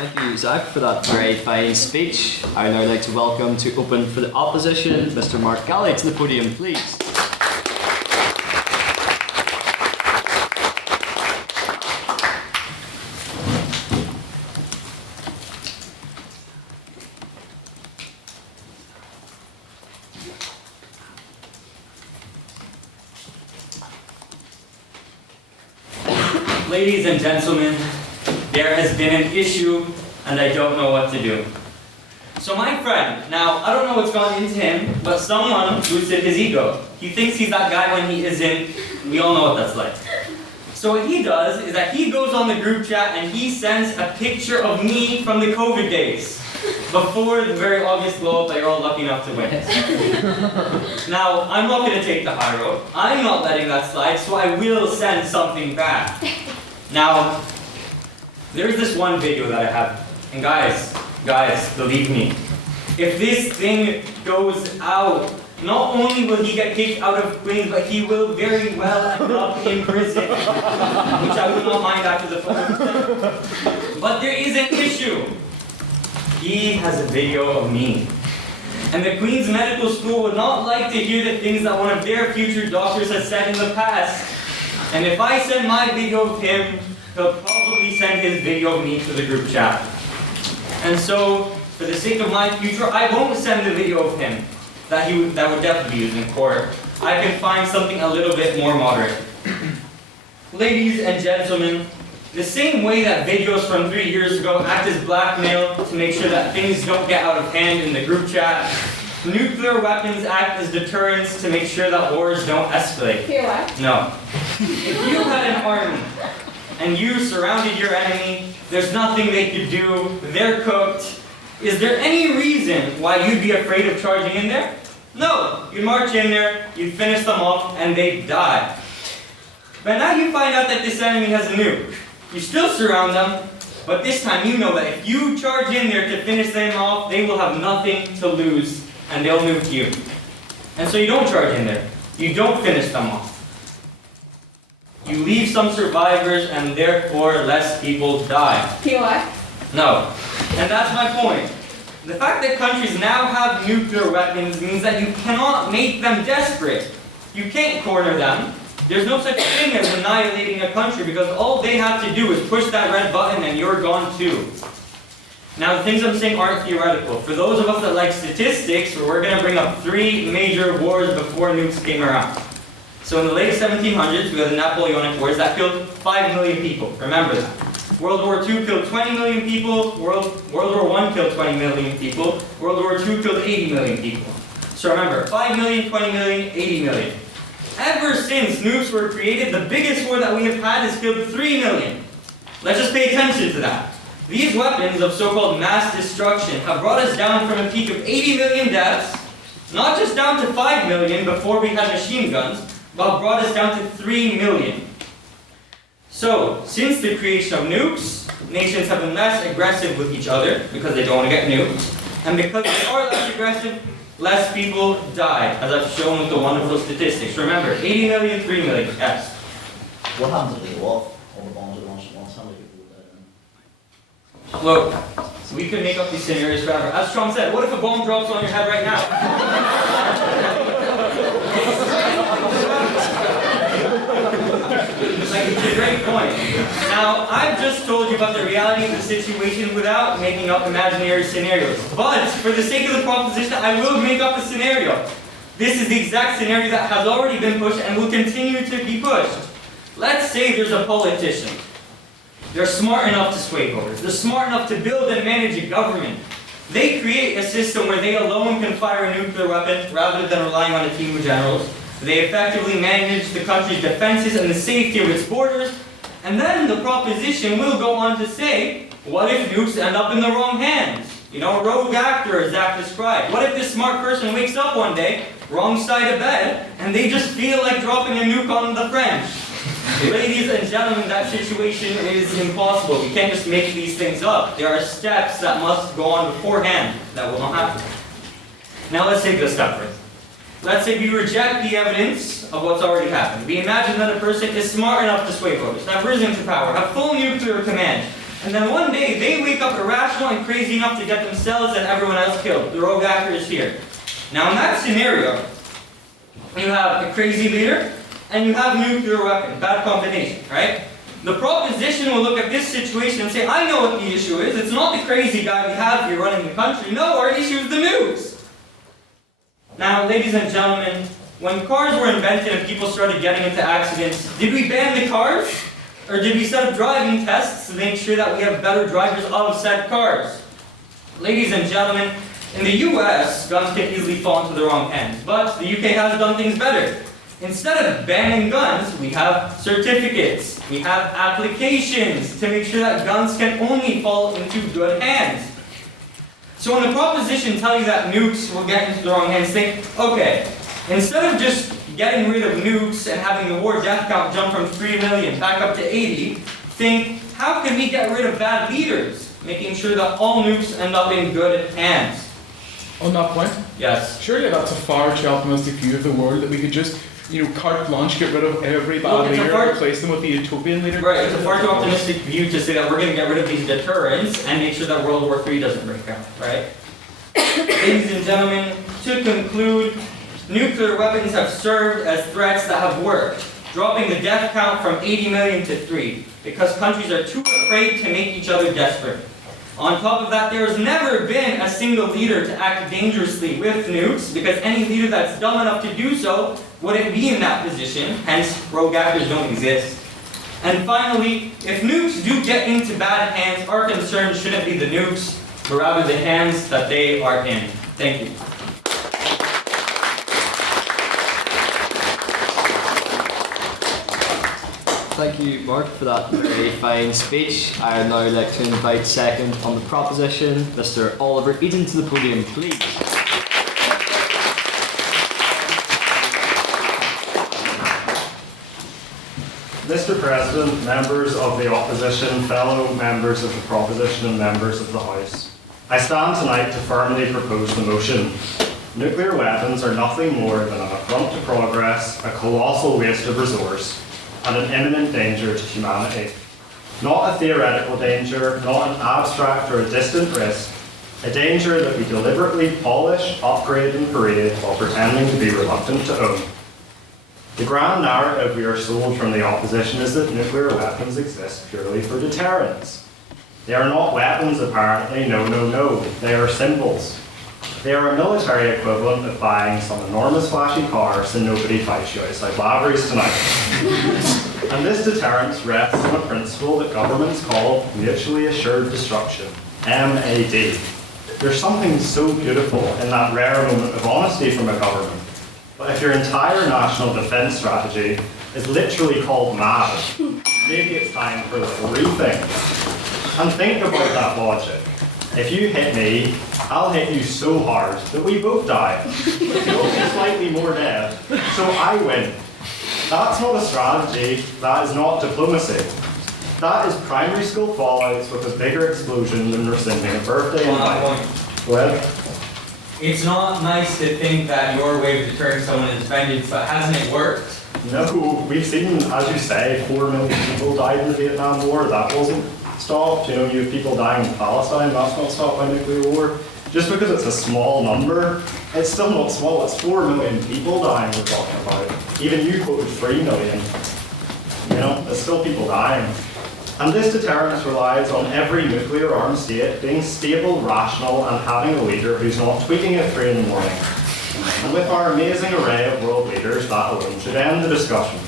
Thank you, Zach, for that very fine speech. I would now like to welcome to open for the opposition, Mr. Marc Ghaly, to the podium, please. Ladies and gentlemen, there has been an issue and I don't know what to do. So my friend, now I don't know what's gone into him, but someone boosted his ego. He thinks he's that guy when he isn't. We all know what that's like. So what he does is that he goes on the group chat and he sends a picture of me from the COVID days, before the very obvious blow up that you're all lucky enough to witness. Now, I'm not going to take the high road. I'm not letting that slide, so I will send something back. Now, there's this one video that I have, and guys, believe me, if this thing goes out, not only will he get kicked out of Queens, but he will very well end up in prison, which I would not mind after the photo. but there is an issue. He has a video of me. And the Queen's Medical School would not like to hear the things that one of their future doctors has said in the past. And if I send my video of him, he'll probably send his video of me to the group chat. And so, for the sake of my future, I won't send the video of him that would definitely be used in court. I can find something a little bit more moderate. Ladies and gentlemen, the same way that videos from 3 years ago act as blackmail to make sure that things don't get out of hand in the group chat, nuclear weapons act as deterrents to make sure that wars don't escalate. No. If you had an army and you surrounded your enemy, there's nothing they could do, they're cooked. Is there any reason why you'd be afraid of charging in there? No. You'd march in there, you'd finish them off, and they'd die. But now you find out that this enemy has a nuke. You still surround them, but this time you know that if you charge in there to finish them off, they will have nothing to lose, and they'll nuke you. And so you don't charge in there. You don't finish them off. You leave some survivors, and therefore less people die. POI? No. And that's my point. The fact that countries now have nuclear weapons means that you cannot make them desperate. You can't corner them. There's no such thing as annihilating a country because all they have to do is push that red button and you're gone too. Now the things I'm saying aren't theoretical. For those of us that like statistics, we're going to bring up 3 major wars before nukes came around. So in the late 1700s, we had the Napoleonic Wars that killed 5 million people. Remember that. World War II killed 20 million people. World War I killed 20 million people. World War II killed 80 million people. So remember, 5 million, 20 million, 80 million. Ever since nukes were created, the biggest war that we have had has killed 3 million. Let's just pay attention to that. These weapons of so-called mass destruction have brought us down from a peak of 80 million deaths, not just down to 5 million before we had machine guns, but brought us down to 3 million. So, since the creation of nukes, nations have been less aggressive with each other because they don't want to get nuked, and because they are less aggressive, less people die, as I've shown with the wonderful statistics. Remember, 80 million, 3 million, yes. What happens if they go off? All the bombs at once, how many people would die? Look, we could make up these scenarios forever. As Trump said, what if a bomb drops on your head right now? Like, it's a great point. Now, I've just told you about the reality of the situation without making up imaginary scenarios. But, for the sake of the proposition, I will make up a scenario. This is the exact scenario that has already been pushed and will continue to be pushed. Let's say there's a politician. They're smart enough to sway voters. They're smart enough to build and manage a government. They create a system where they alone can fire a nuclear weapon rather than relying on a team of generals. They effectively manage the country's defenses and the safety of its borders. And then the proposition will go on to say, what if nukes end up in the wrong hands? You know, a rogue actor, as Zach described. What if this smart person wakes up one day, wrong side of bed, and they just feel like dropping a nuke on the French? Ladies and gentlemen, that situation is impossible. We can't just make these things up. There are steps that must go on beforehand that will not happen. Now let's take this step further. Let's say we reject the evidence of what's already happened. We imagine that a person is smart enough to sway voters, have risen to power, have full nuclear command, and then one day they wake up irrational and crazy enough to get themselves and everyone else killed. The rogue actor is here. Now in that scenario, you have a crazy leader and you have a nuclear weapon. Bad combination, right? The proposition will look at this situation and say, I know what the issue is. It's not the crazy guy we have here running the country. No, our issue is the nukes. Now, ladies and gentlemen, when cars were invented and people started getting into accidents, did we ban the cars? Or did we set up driving tests to make sure that we have better drivers of said cars? Ladies and gentlemen, in the US, guns can easily fall into the wrong hands, but the UK has done things better. Instead of banning guns, we have certificates. We have applications to make sure that guns can only fall into good hands. So when the proposition tells you that nukes will get into the wrong hands, think, okay, instead of just getting rid of nukes and having the war death count jump from 3 million back up to 80, think, how can we get rid of bad leaders, making sure that all nukes end up in good hands? On that point? Yes. Surely that's a far too optimistic view of the world that we could just, carte blanche, get rid of every bad Look, it's a leader far- and replace them with a utopian leader. Right, it's a far too optimistic view to say that we're going to get rid of these deterrents and make sure that World War III doesn't break out, right? Ladies and gentlemen, to conclude, nuclear weapons have served as threats that have worked, dropping the death count from 80 million to 3, because countries are too afraid to make each other desperate. On top of that, there has never been a single leader to act dangerously with nukes, because any leader that's dumb enough to do so wouldn't be in that position, hence rogue actors don't exist. And finally, if nukes do get into bad hands, our concern shouldn't be the nukes, but rather the hands that they are in. Thank you. Thank you, Marc, for that very fine speech. I would now like to invite second on the proposition, Mr. Oliver Eaton, to the podium, please. Mr. President, members of the opposition, fellow members of the proposition and members of the House, I stand tonight to firmly propose the motion. Nuclear weapons are nothing more than an affront to progress, a colossal waste of resource, and an imminent danger to humanity. Not a theoretical danger, not an abstract or a distant risk, a danger that we deliberately polish, upgrade and parade while pretending to be reluctant to own. The grand narrative we are sold from the opposition is that nuclear weapons exist purely for deterrence. They are not weapons apparently, no, they are symbols. They are a military equivalent of buying some enormous flashy car so nobody fights you outside libraries tonight. And this deterrence rests on a principle that governments call mutually assured destruction, MAD. There's something so beautiful in that rare moment of honesty from a government. But if your entire national defence strategy is literally called MAD, maybe it's time for a little rethink. And think about that logic. If you hit me, I'll hit you so hard that we both die. You'll be slightly more dead, so I win. That's not a strategy, that is not diplomacy. That is primary school fallouts with a bigger explosion than rescinding a birthday invite. Go ahead. It's not nice to think that your way of deterring someone is vengeance, but hasn't it worked? No, we've seen, as you say, 4 million people died in the Vietnam War. That wasn't stopped. You have people dying in Palestine. That's not stopped by nuclear war. Just because it's a small number, it's still not small. It's 4 million people dying we're talking about. Even you quoted 3 million. There's still people dying. And this deterrence relies on every nuclear armed state being stable, rational, and having a leader who's not tweeting at 3 in the morning. And with our amazing array of world leaders, that alone should end the discussion.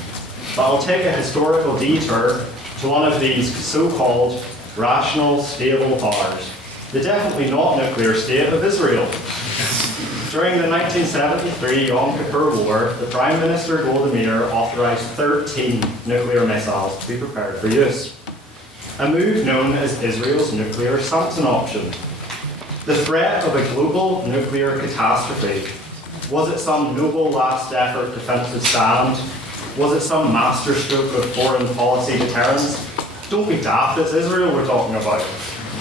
But I'll take a historical detour to one of these so-called rational, stable powers, the definitely not nuclear state of Israel. During the 1973 Yom Kippur War, the Prime Minister Golda Meir authorized 13 nuclear missiles to be prepared for use. A move known as Israel's nuclear Samson option. The threat of a global nuclear catastrophe. Was it some noble last effort defensive stand? Was it some masterstroke of foreign policy deterrence? Don't be daft, it's Israel we're talking about.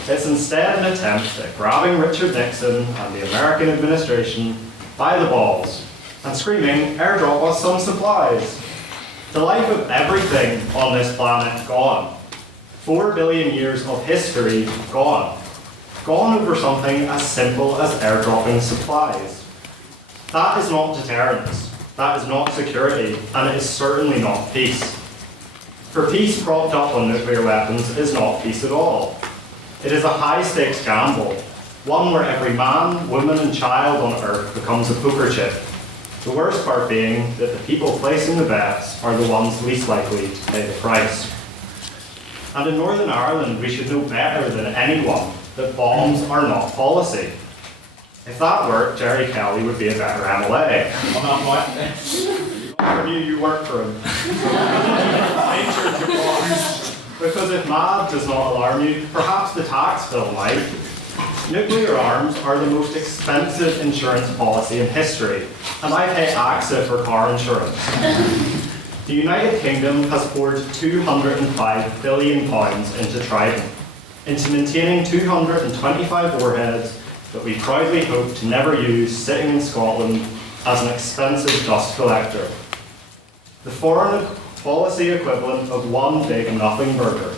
It's instead an attempt at grabbing Richard Nixon and the American administration by the balls and screaming, airdrop us some supplies. The life of everything on this planet gone. 4 billion years of history gone. Gone over something as simple as airdropping supplies. That is not deterrence. That is not security, and it is certainly not peace. For peace propped up on nuclear weapons is not peace at all. It is a high-stakes gamble, one where every man, woman and child on Earth becomes a poker chip. The worst part being that the people placing the bets are the ones least likely to pay the price. And in Northern Ireland, we should know better than anyone that bombs are not policy. If that worked, Jerry Kelly would be a better MLA. Or you work for him. Because if MAD does not alarm you, perhaps the tax bill might. Nuclear arms are the most expensive insurance policy in history, and I pay AXA for car insurance. The United Kingdom has poured £205 billion into Trident, into maintaining 225 warheads, that we proudly hope to never use sitting in Scotland as an expensive dust collector. The foreign policy equivalent of one big nothing burger.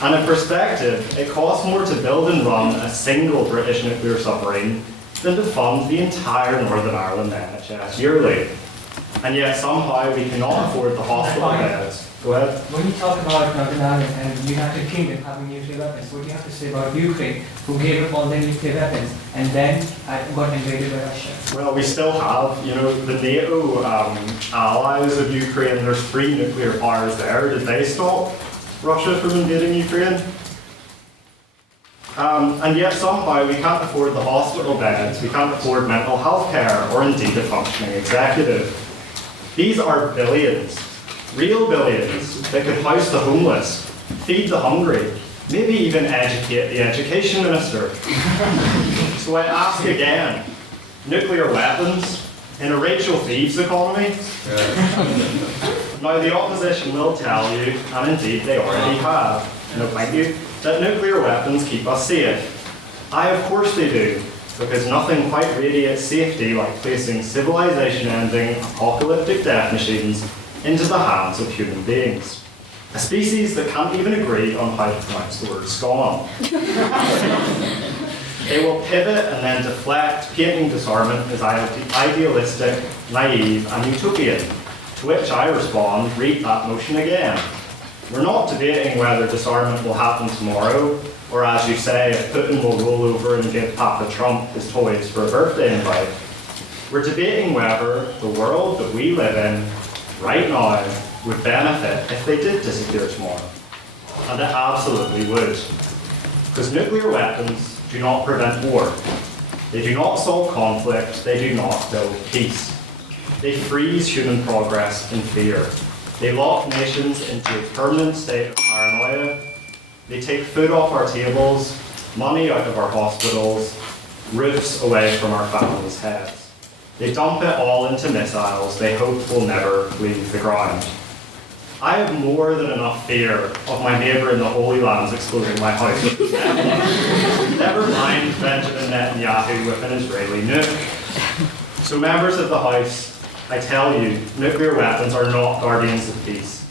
And in perspective, it costs more to build and run a single British nuclear submarine than to fund the entire Northern Ireland NHS yearly. And yet somehow we cannot afford the hospital beds. Go ahead. When you talk about Northern Ireland and the United Kingdom having nuclear weapons, what do you have to say about Ukraine, who gave up all their nuclear weapons and then got invaded by Russia? Well, we still have, the NATO allies of Ukraine. There's 3 nuclear powers there. Did they stop Russia from invading Ukraine? And yet somehow we can't afford the hospital beds, we can't afford mental health care, or indeed a functioning executive. These are billions, real billions, that could house the homeless, feed the hungry, maybe even educate the education minister. So I ask again, nuclear weapons in a Rachel Thieves economy? Now the opposition will tell you, and indeed they already have, no thank you, that nuclear weapons keep us safe. Aye, of course they do, because nothing quite radiates safety like placing civilization-ending, apocalyptic death machines into the hands of human beings. A species that can't even agree on how to pronounce the word scone. They will pivot and then deflect, painting disarmament as idealistic, naive, and utopian. To which I respond, read that motion again. We're not debating whether disarmament will happen tomorrow, or as you say, if Putin will roll over and give Papa Trump his toys for a birthday invite. We're debating whether the world that we live in right now would benefit if they did disappear tomorrow. And it absolutely would. Because nuclear weapons do not prevent war. They do not solve conflict. They do not build peace. They freeze human progress in fear. They lock nations into a permanent state of paranoia. They take food off our tables, money out of our hospitals, roofs away from our families' heads. They dump it all into missiles they hope will never leave the ground. I have more than enough fear of my neighbour in the Holy Lands exploding my house with his Never mind Benjamin Netanyahu with an Israeli nuke. So members of the House, I tell you, nuclear weapons are not guardians of peace.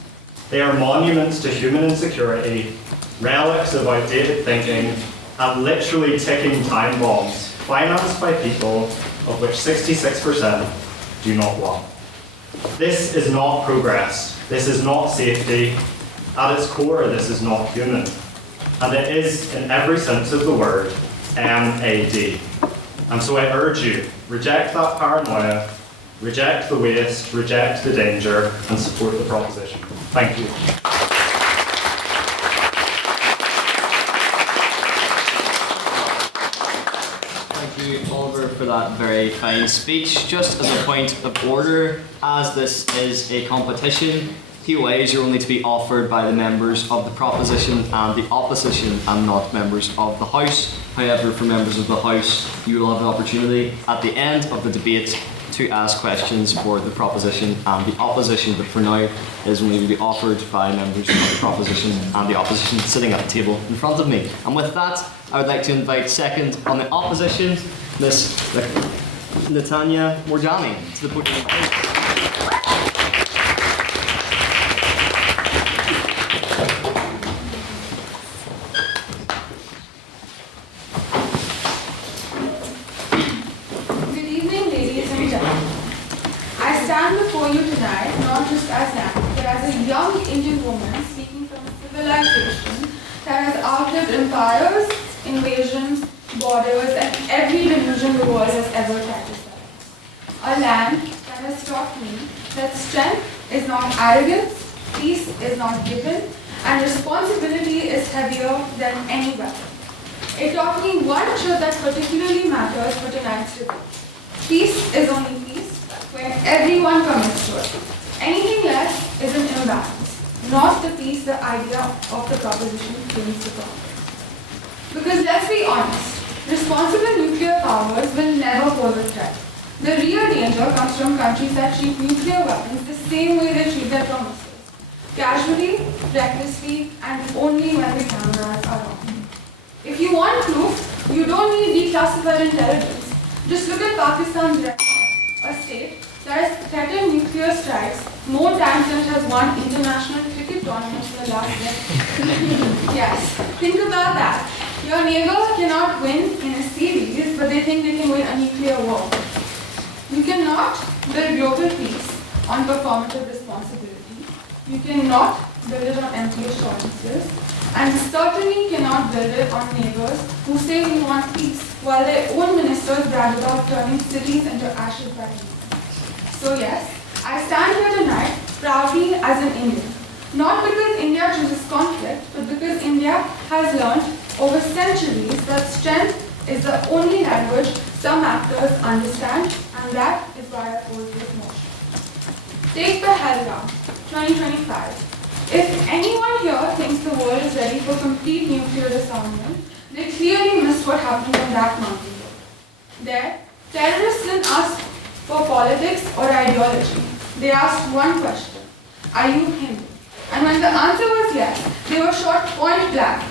They are monuments to human insecurity, relics of outdated thinking, and literally ticking time bombs, financed by people of which 66% do not want. This is not progress. This is not safety. At its core, this is not human. And it is, in every sense of the word, MAD. And so I urge you, reject that paranoia, reject the waste, reject the danger, and support the proposition. Thank you. Thank you, Oliver, for that very fine speech. Just as a point of order, as this is a competition, POAs are only to be offered by the members of the proposition and the opposition and not members of the House. However, for members of the House, you will have an opportunity at the end of the debate to ask questions for the proposition and the opposition, but for now it is only to be offered by members of the proposition and the opposition sitting at the table in front of me. And with that, I would like to invite second on the opposition, Miss Natanya Mordani, to the podium. Not just as that, but as a young Indian woman speaking from a civilization that has outlived empires, invasions, borders, and every delusion the world has ever tried to sell. A land that has taught me that strength is not arrogance, peace is not given, and responsibility is heavier than any weapon. It taught me one truth that particularly matters for tonight's debate. Peace is only peace when everyone commits to it. Anything less is an imbalance, not the peace the idea of the proposition brings to progress. Because let's be honest, responsible nuclear powers will never pose a threat. The real danger comes from countries that treat nuclear weapons the same way they treat their promises. Casually, recklessly, and only when the cameras are on. If you want proof, You don't need declassified intelligence. Just look at Pakistan's record, a state that has threatened nuclear strikes more times than it has won international cricket tournaments in the last decade. Yes, think about that. Your neighbor cannot win in a series, but they think they can win a nuclear war. You cannot build global peace on performative responsibility. You cannot build it on empty assurances. And certainly cannot build it on neighbors who say we want peace, while their own ministers brag about turning cities into ashes by peace. So yes, I stand here tonight proudly as an Indian. Not because India chooses conflict, but because India has learned over centuries that strength is the only language some actors understand, and that is why I oppose this motion. Take the Helgam, 2025. If anyone here thinks the world is ready for complete nuclear disarmament, they clearly missed what happened on that mountain road. There, terrorists didn't ask for politics or ideology. They asked one question: are you Hindu? And when the answer was yes, they were shot point blank.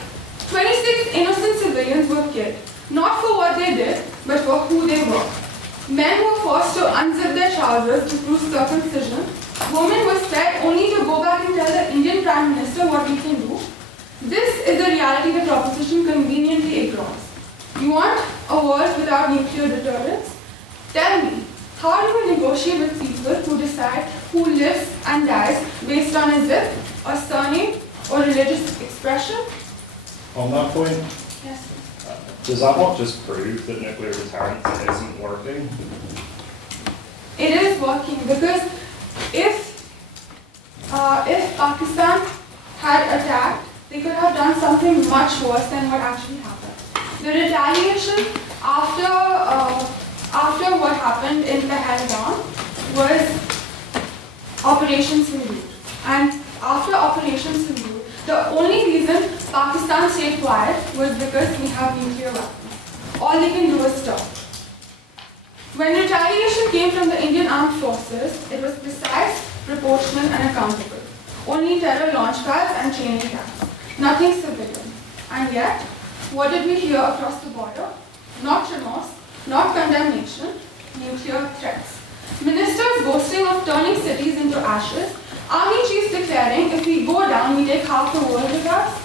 26 innocent civilians were killed, not for what they did, but for who they were. Men were forced to unzip their trousers to prove circumcision. Women were said only to go back and tell the Indian Prime Minister what we can do. This is the reality the proposition conveniently ignores. You want a world without nuclear deterrence? Tell me, how do you negotiate with people who decide who lives and dies based on a zip, a surname, or religious expression? On that point, Yes. does that not just prove that nuclear deterrence isn't working? It is working because if Pakistan had attacked, they could have done something much worse than what actually happened. The retaliation after what happened in Pahalgam was Operation Sindoor. And after Operation Sindoor, the only reason Pakistan stayed quiet was because we have nuclear weapons. All they can do is stop. When retaliation came from the Indian Armed Forces, it was precise, proportional, and accountable. Only terror launch pads and training camps. Nothing civilian. And yet, what did we hear across the border? Not remorse, not condemnation, nuclear threats. Ministers boasting of turning cities into ashes. Army chiefs declaring if we go down, we take half the world with us.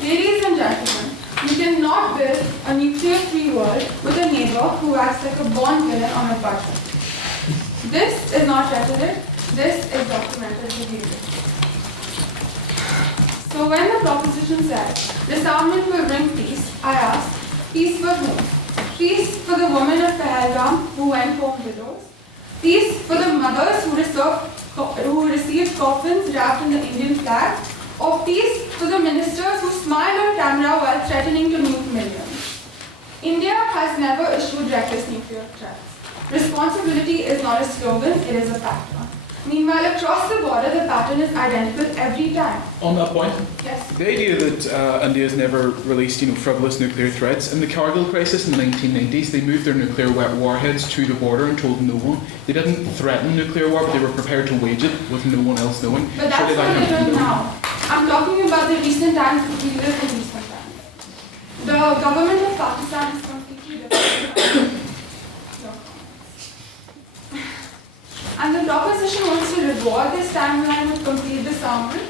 Ladies and gentlemen, you cannot build a nuclear-free world with a neighbor who acts like a Bond villain on a budget. This is not rhetoric, this is documented behavior. So when the proposition said, disarmament will bring peace, I asked, peace for whom? Peace for the women of Pahalgam who went home widows? Peace for the mothers who received coffins wrapped in the Indian flag? Or peace for the ministers who smiled on camera while threatening to nuke millions? India has never issued reckless nuclear threats. Responsibility is not a slogan, it is a pattern. Meanwhile, across the border, the pattern is identical every time. On that point, yes. The idea that India has never released, frivolous nuclear threats. In the Kargil crisis in the 1990s, they moved their nuclear warheads to the border and told no one. They didn't threaten nuclear war, but they were prepared to wage it with no one else knowing. But that's what they're doing now. I'm talking about the recent times, we live in recent times. The government of Pakistan is completely different. And the proposition wants to reward this timeline with complete disarmament.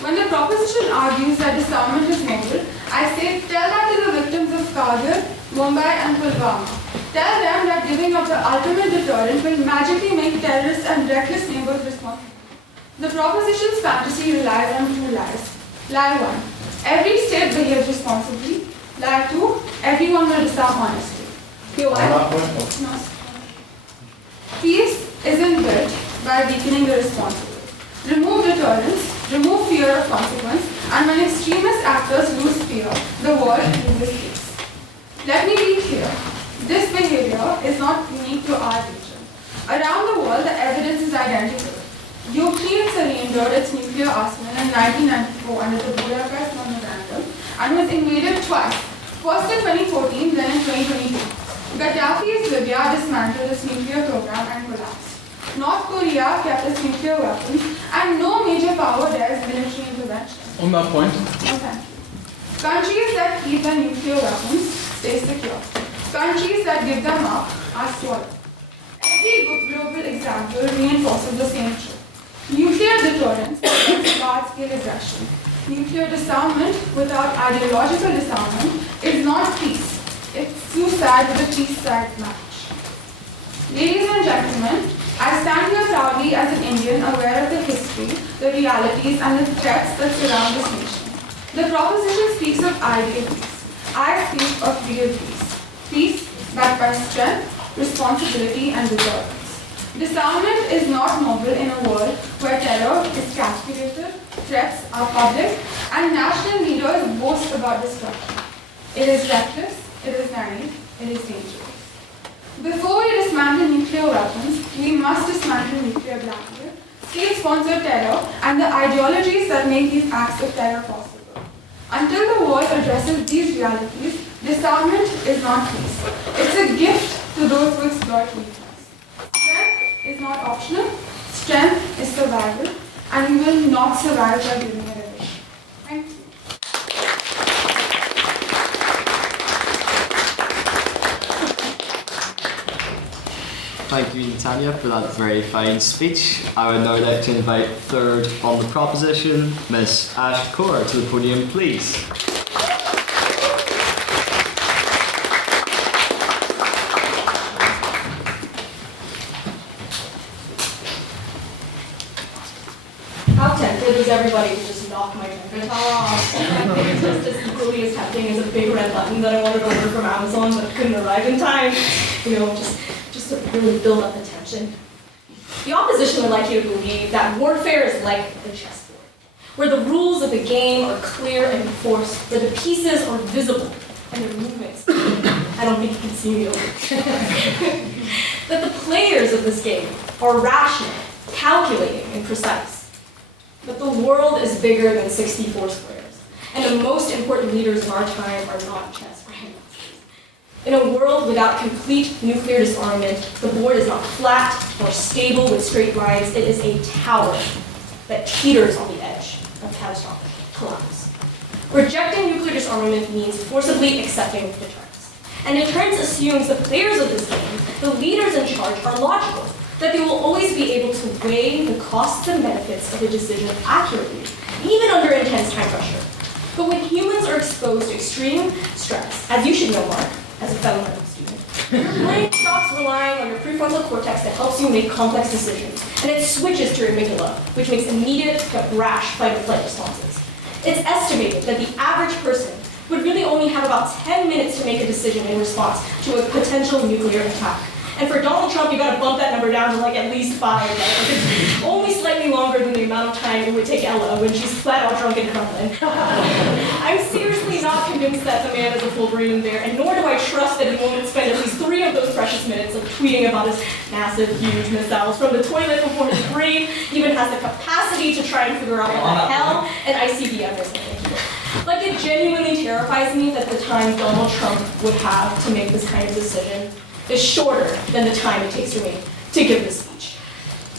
When the proposition argues that disarmament is noble, I say tell that to the victims of Kargil, Mumbai and Pulwama. Tell them that giving up the ultimate deterrent will magically make terrorists and reckless neighbors responsible. The proposition's fantasy relies on two lies. Lie 1. Every state behaves responsibly. Lie 2. Everyone will disarm honestly. No. Peace isn't built by weakening the responsible. Remove deterrence, remove fear of consequence, and when extremist actors lose fear, the world loses peace. Let me be clear. This behavior is not unique to our region. Around the world, the evidence is identical. Ukraine surrendered its nuclear arsenal in 1994 under the Budapest Memorandum and was invaded twice, first in 2014, then in 2022. Gaddafi's Libya dismantled its nuclear program and collapsed. North Korea kept its nuclear weapons, and no major power dares military intervention. On that point, Okay. Countries that keep their nuclear weapons stay secure. Countries that give them up are swallowed. Every global example reinforces the same truth. Nuclear deterrence prevents large-scale aggression. Nuclear disarmament without ideological disarmament is not peace. It's suicide with a peace side match. Ladies and gentlemen, I stand here proudly as an Indian aware of the history, the realities and the threats that surround this nation. The proposition speaks of ideal peace. I speak of real peace. Peace backed by strength, responsibility and deterrence. Disarmament is not noble in a world where terror is calculated, threats are public, and national leaders boast about destruction. It is reckless, it is naive, it is dangerous. Before we dismantle nuclear weapons, we must dismantle nuclear blackmail, state-sponsored terror, and the ideologies that make these acts of terror possible. Until the world addresses these realities, disarmament is not peace. It's a gift to those who exploit weakness. Strength is not optional, strength is survival, and we will not survive by giving it away. Thank you. Thank you, Natanya, for that very fine speech. I would now like to invite third on the proposition, Ms. Kaur, to the podium, please. How tempted is everybody to just knock my temper tower off? I think it's just as equally as tempting as a big red button that I wanted to order from Amazon but couldn't arrive in time. You know, just to really build up the tension. The opposition would like you to believe that warfare is like a chessboard, where the rules of the game are clear and enforced, where the pieces are visible and their movements. I don't think you can see me over. That the players of this game are rational, calculating, and precise. But the world is bigger than 64 squares, and the most important leaders of our time are not chess grandmasters. In a world without complete nuclear disarmament, the board is not flat nor stable with straight lines. It is a tower that teeters on the edge of catastrophic collapse. Rejecting nuclear disarmament means forcibly accepting deterrence. And deterrence assumes the players of this game, the leaders in charge, are logical, that they will always be able to weigh the costs and benefits of a decision accurately, even under intense time pressure. But when humans are exposed to extreme stress, as you should know, Marc, as a fellow medical student, your brain stops relying on your prefrontal cortex that helps you make complex decisions, and it switches to your amygdala, which makes immediate but rash fight-or-flight responses. It's estimated that the average person would really only have about 10 minutes to make a decision in response to a potential nuclear attack. And for Donald Trump, you gotta bump that number down to like at least 5, right? It's only slightly longer than the amount of time it would take Ella when she's flat out drunk in Kremlin. I'm seriously not convinced that the man is a full brain bear, and nor do I trust that he won't spend at least 3 of those precious minutes of tweeting about his massive, huge missiles from the toilet before his brain even has the capacity to try and figure out what the hell an ICBM is. Like, it genuinely terrifies me that the time Donald Trump would have to make this kind of decision is shorter than the time it takes for me to give this speech.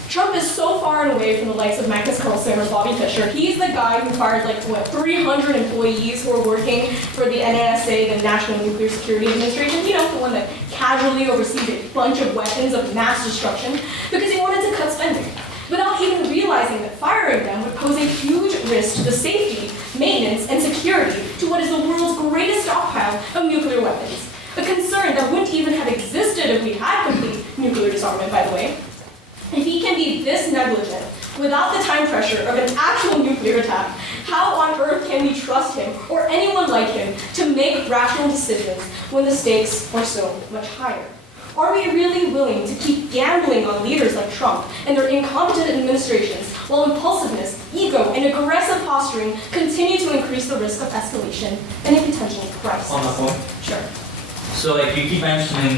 Trump is so far and away from the likes of Magnus Carlsen or Bobby Fischer. He's the guy who fired 300 employees who are working for the NNSA, the National Nuclear Security Administration, you know, the one that casually oversees a bunch of weapons of mass destruction, because he wanted to cut spending, without even realizing that firing them would pose a huge risk to the safety, maintenance, and security to what is the world's greatest stockpile of nuclear weapons. A concern that wouldn't even have existed if we had complete nuclear disarmament, by the way. If he can be this negligent, without the time pressure of an actual nuclear attack, how on earth can we trust him, or anyone like him, to make rational decisions when the stakes are so much higher? Are we really willing to keep gambling on leaders like Trump and their incompetent administrations, while impulsiveness, ego, and aggressive posturing continue to increase the risk of escalation and a potential crisis? On the point? Sure. So you keep mentioning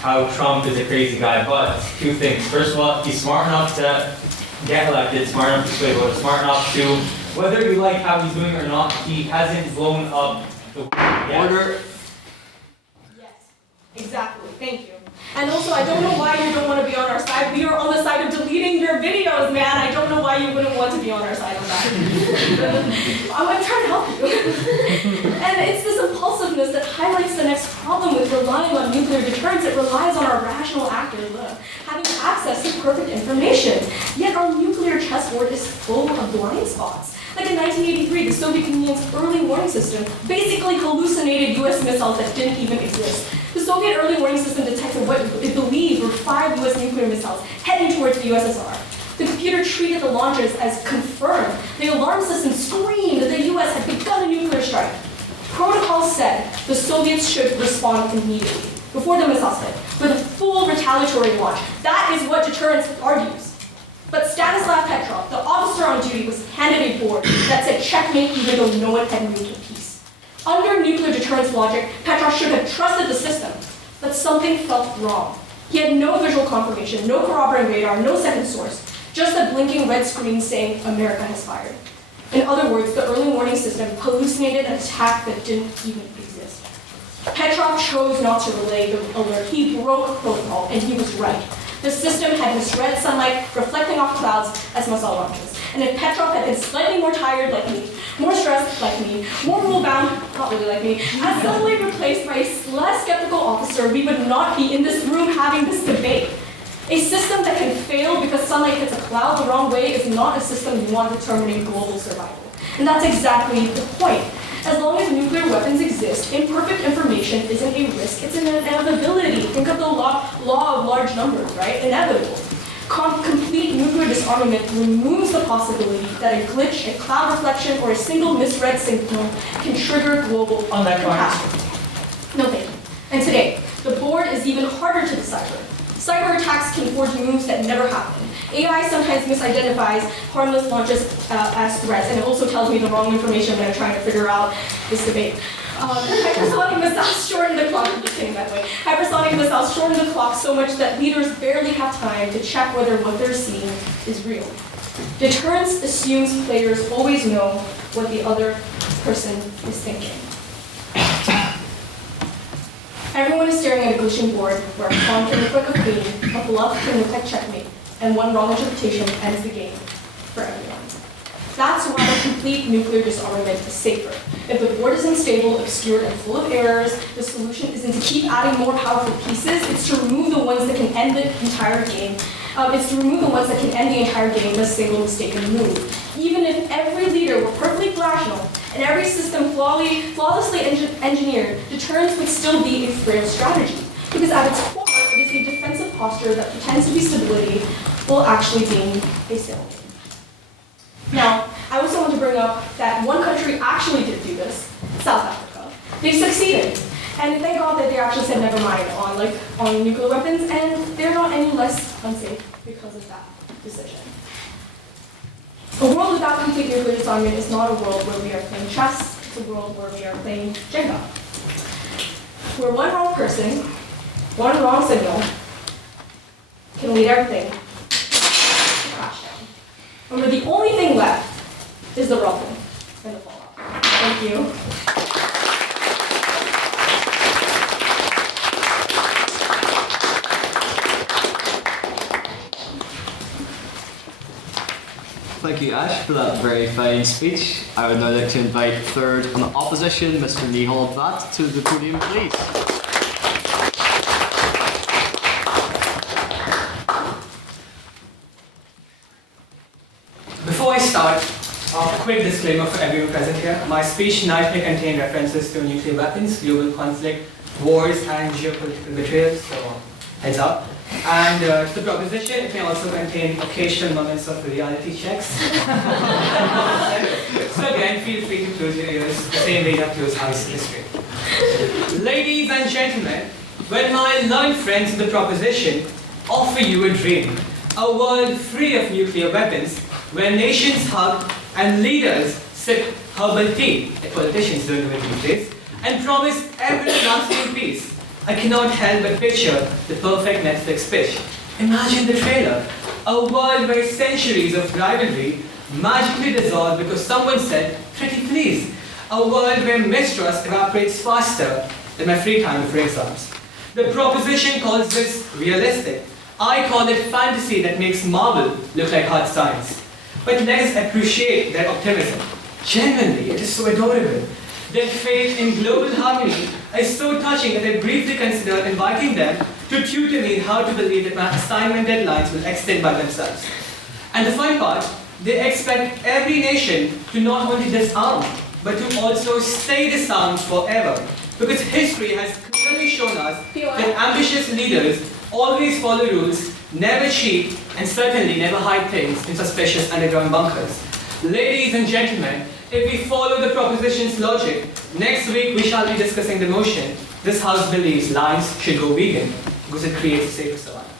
how Trump is a crazy guy, but 2 things. First of all, he's smart enough to get elected, smart enough to sway voters, smart enough to, whether you like how he's doing or not, he hasn't blown up the order. Yes, exactly. Thank you. And also, I don't know why you don't want to be on our side. We are on the side of deleting your videos, man. I don't know why why you wouldn't want to be on our side on that. I'm trying to help you. And it's this impulsiveness that highlights the next problem with relying on nuclear deterrence. It relies on our rational actors having access to perfect information. Yet our nuclear chessboard is full of blind spots. Like in 1983, the Soviet Union's early warning system basically hallucinated US missiles that didn't even exist. The Soviet early warning system detected what it believed were 5 US nuclear missiles heading towards the USSR. The computer treated the launches as confirmed. The alarm system screamed that the US had begun a nuclear strike. Protocol said the Soviets should respond immediately, before the missiles hit, with a full retaliatory launch. That is what deterrence argues. But Stanislav Petrov, the officer on duty, was handed a board that said checkmate even though no one had moved a piece. Under nuclear deterrence logic, Petrov should have trusted the system, but something felt wrong. He had no visual confirmation, no corroborating radar, no second source, just a blinking red screen saying America has fired. In other words, the early warning system hallucinated an attack that didn't even exist. Petrov chose not to relay the alert. He broke protocol, and he was right. The system had misread sunlight reflecting off clouds as missile launches. And if Petrov had been slightly more tired like me, more stressed like me, more rule-bound, not really like me, and suddenly replaced by a less skeptical officer, we would not be in this room having this debate. A system that can fail because sunlight hits a cloud the wrong way is not a system you want to determine global survival. And that's exactly the point. As long as nuclear weapons exist, imperfect information isn't a risk, it's an inevitability. Think of the law of large numbers, right? Inevitable. Complete nuclear disarmament removes the possibility that a glitch, a cloud reflection, or a single misread signal can trigger global catastrophe. No thank you. And today, the board is even harder to decipher. Cyber attacks can forge moves that never happen. AI sometimes misidentifies harmless launches as threats, and it also tells me the wrong information when I'm trying to figure out this debate. Hypersonic missiles shorten the clock. I'm just kidding, by the way. Hypersonic missiles shorten the clock so much that leaders barely have time to check whether what they're seeing is real. Deterrence assumes players always know what the other person is thinking. Everyone is staring at a glitching board where a pawn can look like a queen, a bluff can look like checkmate, and one wrong interpretation ends the game for everyone. That's why a complete nuclear disarmament is safer. If the board is unstable, obscured, and full of errors, the solution isn't to keep adding more powerful pieces, it's to remove the ones that can end the entire game. It's to remove the ones that can end the entire game with a single mistaken move. Even if every leader were perfectly rational and every system flawlessly engineered, deterrence would still be a frail strategy. Because at its core, it is a defensive posture that pretends to be stability while actually being a stalemate. Now, I also want to bring up that one country actually did do this, South Africa. They succeeded. And thank God that they actually said never mind on nuclear weapons, and they're not any less unsafe because of that decision. A world without complete nuclear disarmament is not a world where we are playing chess, it's a world where we are playing Jenga. Where one wrong person, one wrong signal, can lead everything to crash down. And where the only thing left is the rubble and the fallout. Thank you. Thank you, Ash, for that very fine speech. I would now like to invite third on the opposition, Mr. Nihal Bhatt, to the podium, please. Before I start, a quick disclaimer for everyone present here. My speech tonight may contain references to nuclear weapons, global conflict, wars, and geopolitical betrayal, so heads up. And to the proposition, it may also contain occasional moments of reality checks. So again, feel free to close your ears the same way you close eyes in history. Ladies and gentlemen, when my learned friends in the proposition offer you a dream, a world free of nuclear weapons, where nations hug and leaders sip herbal tea, the politicians don't do it these days, and promise everlasting peace, I cannot help but picture the perfect Netflix pitch. Imagine the trailer. A world where centuries of rivalry magically dissolve because someone said, pretty please. A world where mistrust evaporates faster than my free time before exams. The proposition calls this realistic. I call it fantasy that makes Marvel look like hard science. but let us appreciate their optimism. Genuinely, it is so adorable. Their faith in global harmony is so touching that I briefly considered inviting them to tutor me in how to believe that my assignment deadlines will extend by themselves. And the fun part, they expect every nation to not only disarm, but to also stay disarmed forever. Because history has clearly shown us that ambitious leaders always follow rules, never cheat, and certainly never hide things in suspicious underground bunkers. Ladies and gentlemen, if we follow the proposition's logic, next week we shall be discussing the motion. This House believes lions should go vegan because it creates a safer survival.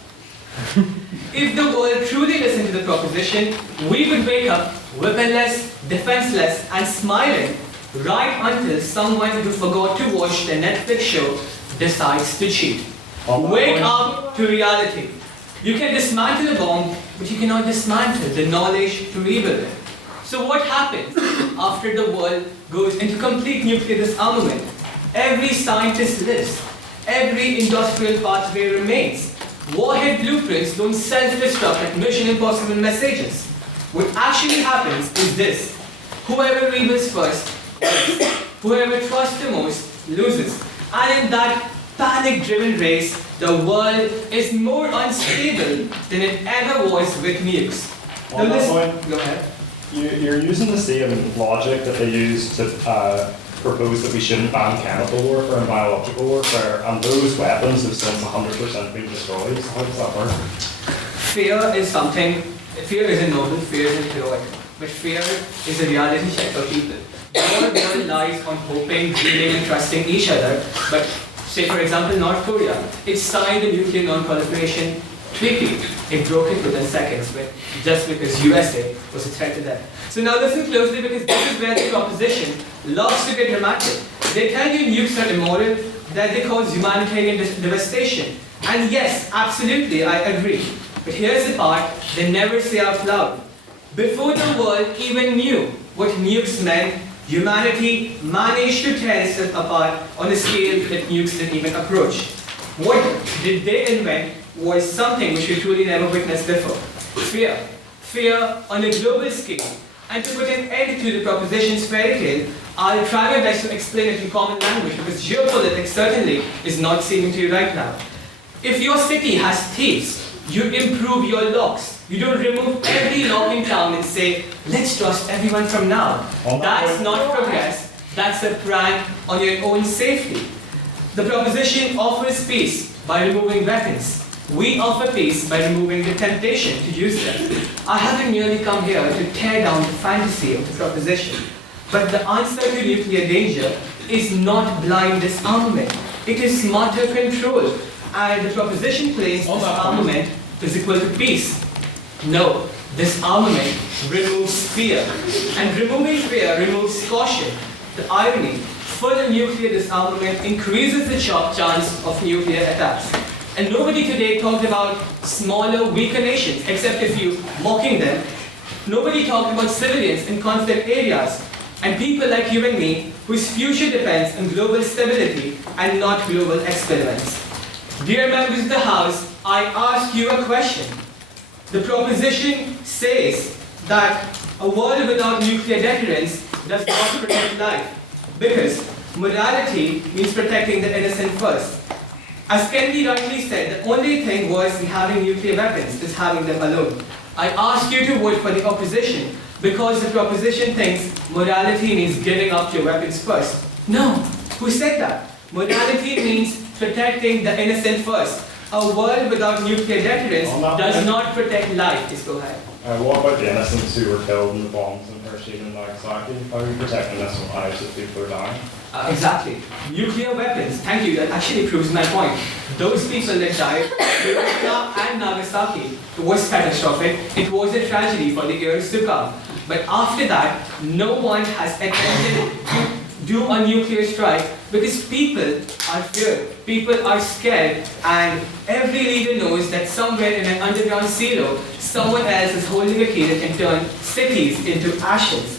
If the world truly listened to the proposition, we would wake up weaponless, defenseless, and smiling right until someone who forgot to watch the Netflix show decides to cheat. Wake up to reality. You can dismantle a bomb, but you cannot dismantle the knowledge to rebuild it. So what happens after the world goes into complete nuclear disarmament? Every scientist lives. Every industrial pathway remains. Warhead blueprints don't self-destruct like Mission Impossible messages. What actually happens is this. Whoever rebuilds first, wins. Whoever trusts the most, loses. And in that panic-driven race, the world is more unstable than it ever was with nukes. On that point, go ahead. You're using the same logic that they use to propose that we shouldn't ban chemical warfare and biological warfare, and those weapons have since 100% been destroyed. So how does that work? Fear is something, fear isn't noble, fear isn't heroic, but fear is a reality check for people. Our world lies on hoping, dreaming, and trusting each other, but say for example North Korea, it signed the nuclear non-proliferation treaty. It broke it within seconds, just because USA was a threat to them. So now listen closely, because this is where the proposition loves to get dramatic. They tell you nukes are immoral, that they cause humanitarian devastation. And yes, absolutely, I agree. But here's the part they never say out loud. Before the world even knew what nukes meant, humanity managed to tear itself apart on a scale that nukes didn't even approach. What did they invent was something which we truly never witnessed before. Fear. Fear on a global scale. And to put an end to the proposition's fairy tale, I'll try my best to explain it in common language, because geopolitics certainly is not seeming to you right now. If your city has thieves, you improve your locks. You don't remove every lock in town and say, let's trust everyone from now. That's not progress, that's a prank on your own safety. The proposition offers peace by removing weapons. We offer peace by removing the temptation to use them. I haven't merely come here to tear down the fantasy of the proposition, but the answer to nuclear danger is not blind disarmament. It is smarter control, and the proposition claims disarmament is equal to peace. No, disarmament removes fear, and removing fear removes caution. The irony, full nuclear disarmament increases the chance of nuclear attacks. And nobody today talked about smaller, weaker nations, except a few mocking them. Nobody talked about civilians in conflict areas, and people like you and me, whose future depends on global stability and not global experiments. Dear members of the House, I ask you a question. The proposition says that a world without nuclear deterrence does not protect life, because morality means protecting the innocent first. As Kennedy rightly said, the only thing worse than having nuclear weapons is having them alone. I ask you to vote for the opposition because the proposition thinks morality means giving up your weapons first. No, who said that? Morality means protecting the innocent first. A world without nuclear deterrence does not protect life. Just go ahead. What about the innocents who were killed in the bombs in Hiroshima and Nagasaki? How are we protecting innocent lives if people are dying? Exactly. Nuclear weapons, thank you, that actually proves my point. Those people that died, Hiroshima and Nagasaki, was catastrophic. It was a tragedy for the years to come. But after that, no one has attempted to do a nuclear strike because people are feared, people are scared, and every leader knows that somewhere in an underground silo, someone else is holding a key that can turn cities into ashes.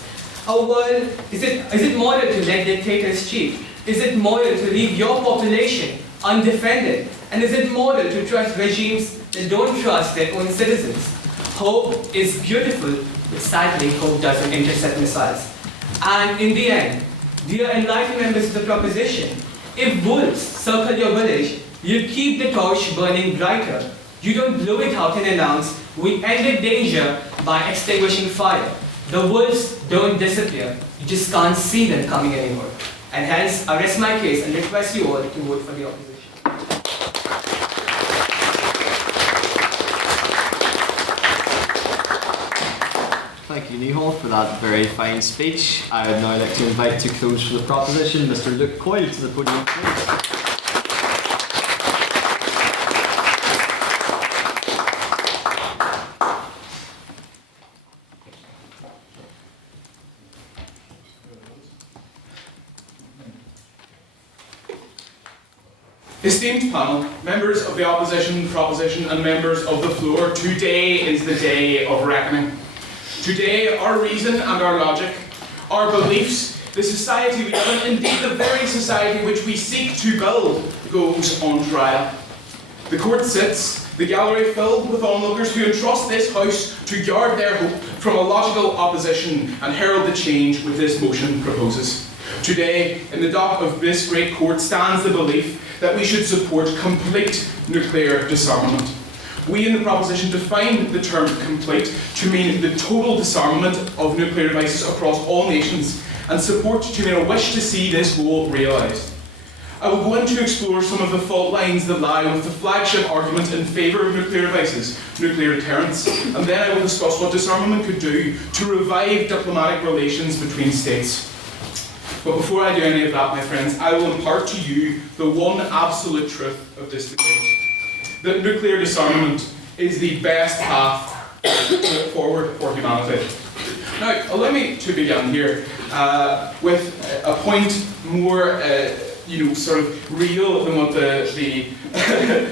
A world, is it moral to let dictators cheat? Is it moral to leave your population undefended? And is it moral to trust regimes that don't trust their own citizens? Hope is beautiful, which sadly hope doesn't intercept missiles. And in the end, dear enlightened members of the proposition, if wolves circle your village, you keep the torch burning brighter. You don't blow it out and announce, we ended danger by extinguishing fire. The wolves don't disappear, you just can't see them coming anymore. And hence, I rest my case and request you all to vote for the opposition. Thank you, Nihal, for that very fine speech. I would now like to invite to close for the proposition Mr. Luke Coyle to the podium, please. Esteemed panel, members of the opposition, proposition and members of the floor, today is the day of reckoning. Today our reason and our logic, our beliefs, the society we live in, indeed the very society which we seek to build, goes on trial. The court sits, the gallery filled with onlookers who entrust this house to guard their hope from a logical opposition and herald the change which this motion proposes. Today, in the dock of this great court stands the belief that we should support complete nuclear disarmament. We in the proposition define the term complete to mean the total disarmament of nuclear devices across all nations, and support to mean a wish to see this goal realised. I will go in to explore some of the fault lines that lie with the flagship argument in favour of nuclear devices, nuclear deterrence, and then I will discuss what disarmament could do to revive diplomatic relations between states. But before I do any of that, my friends, I will impart to you the one absolute truth of this debate. That nuclear disarmament is the best path forward for humanity. Now, allow me to begin here with a point more, sort of real than what the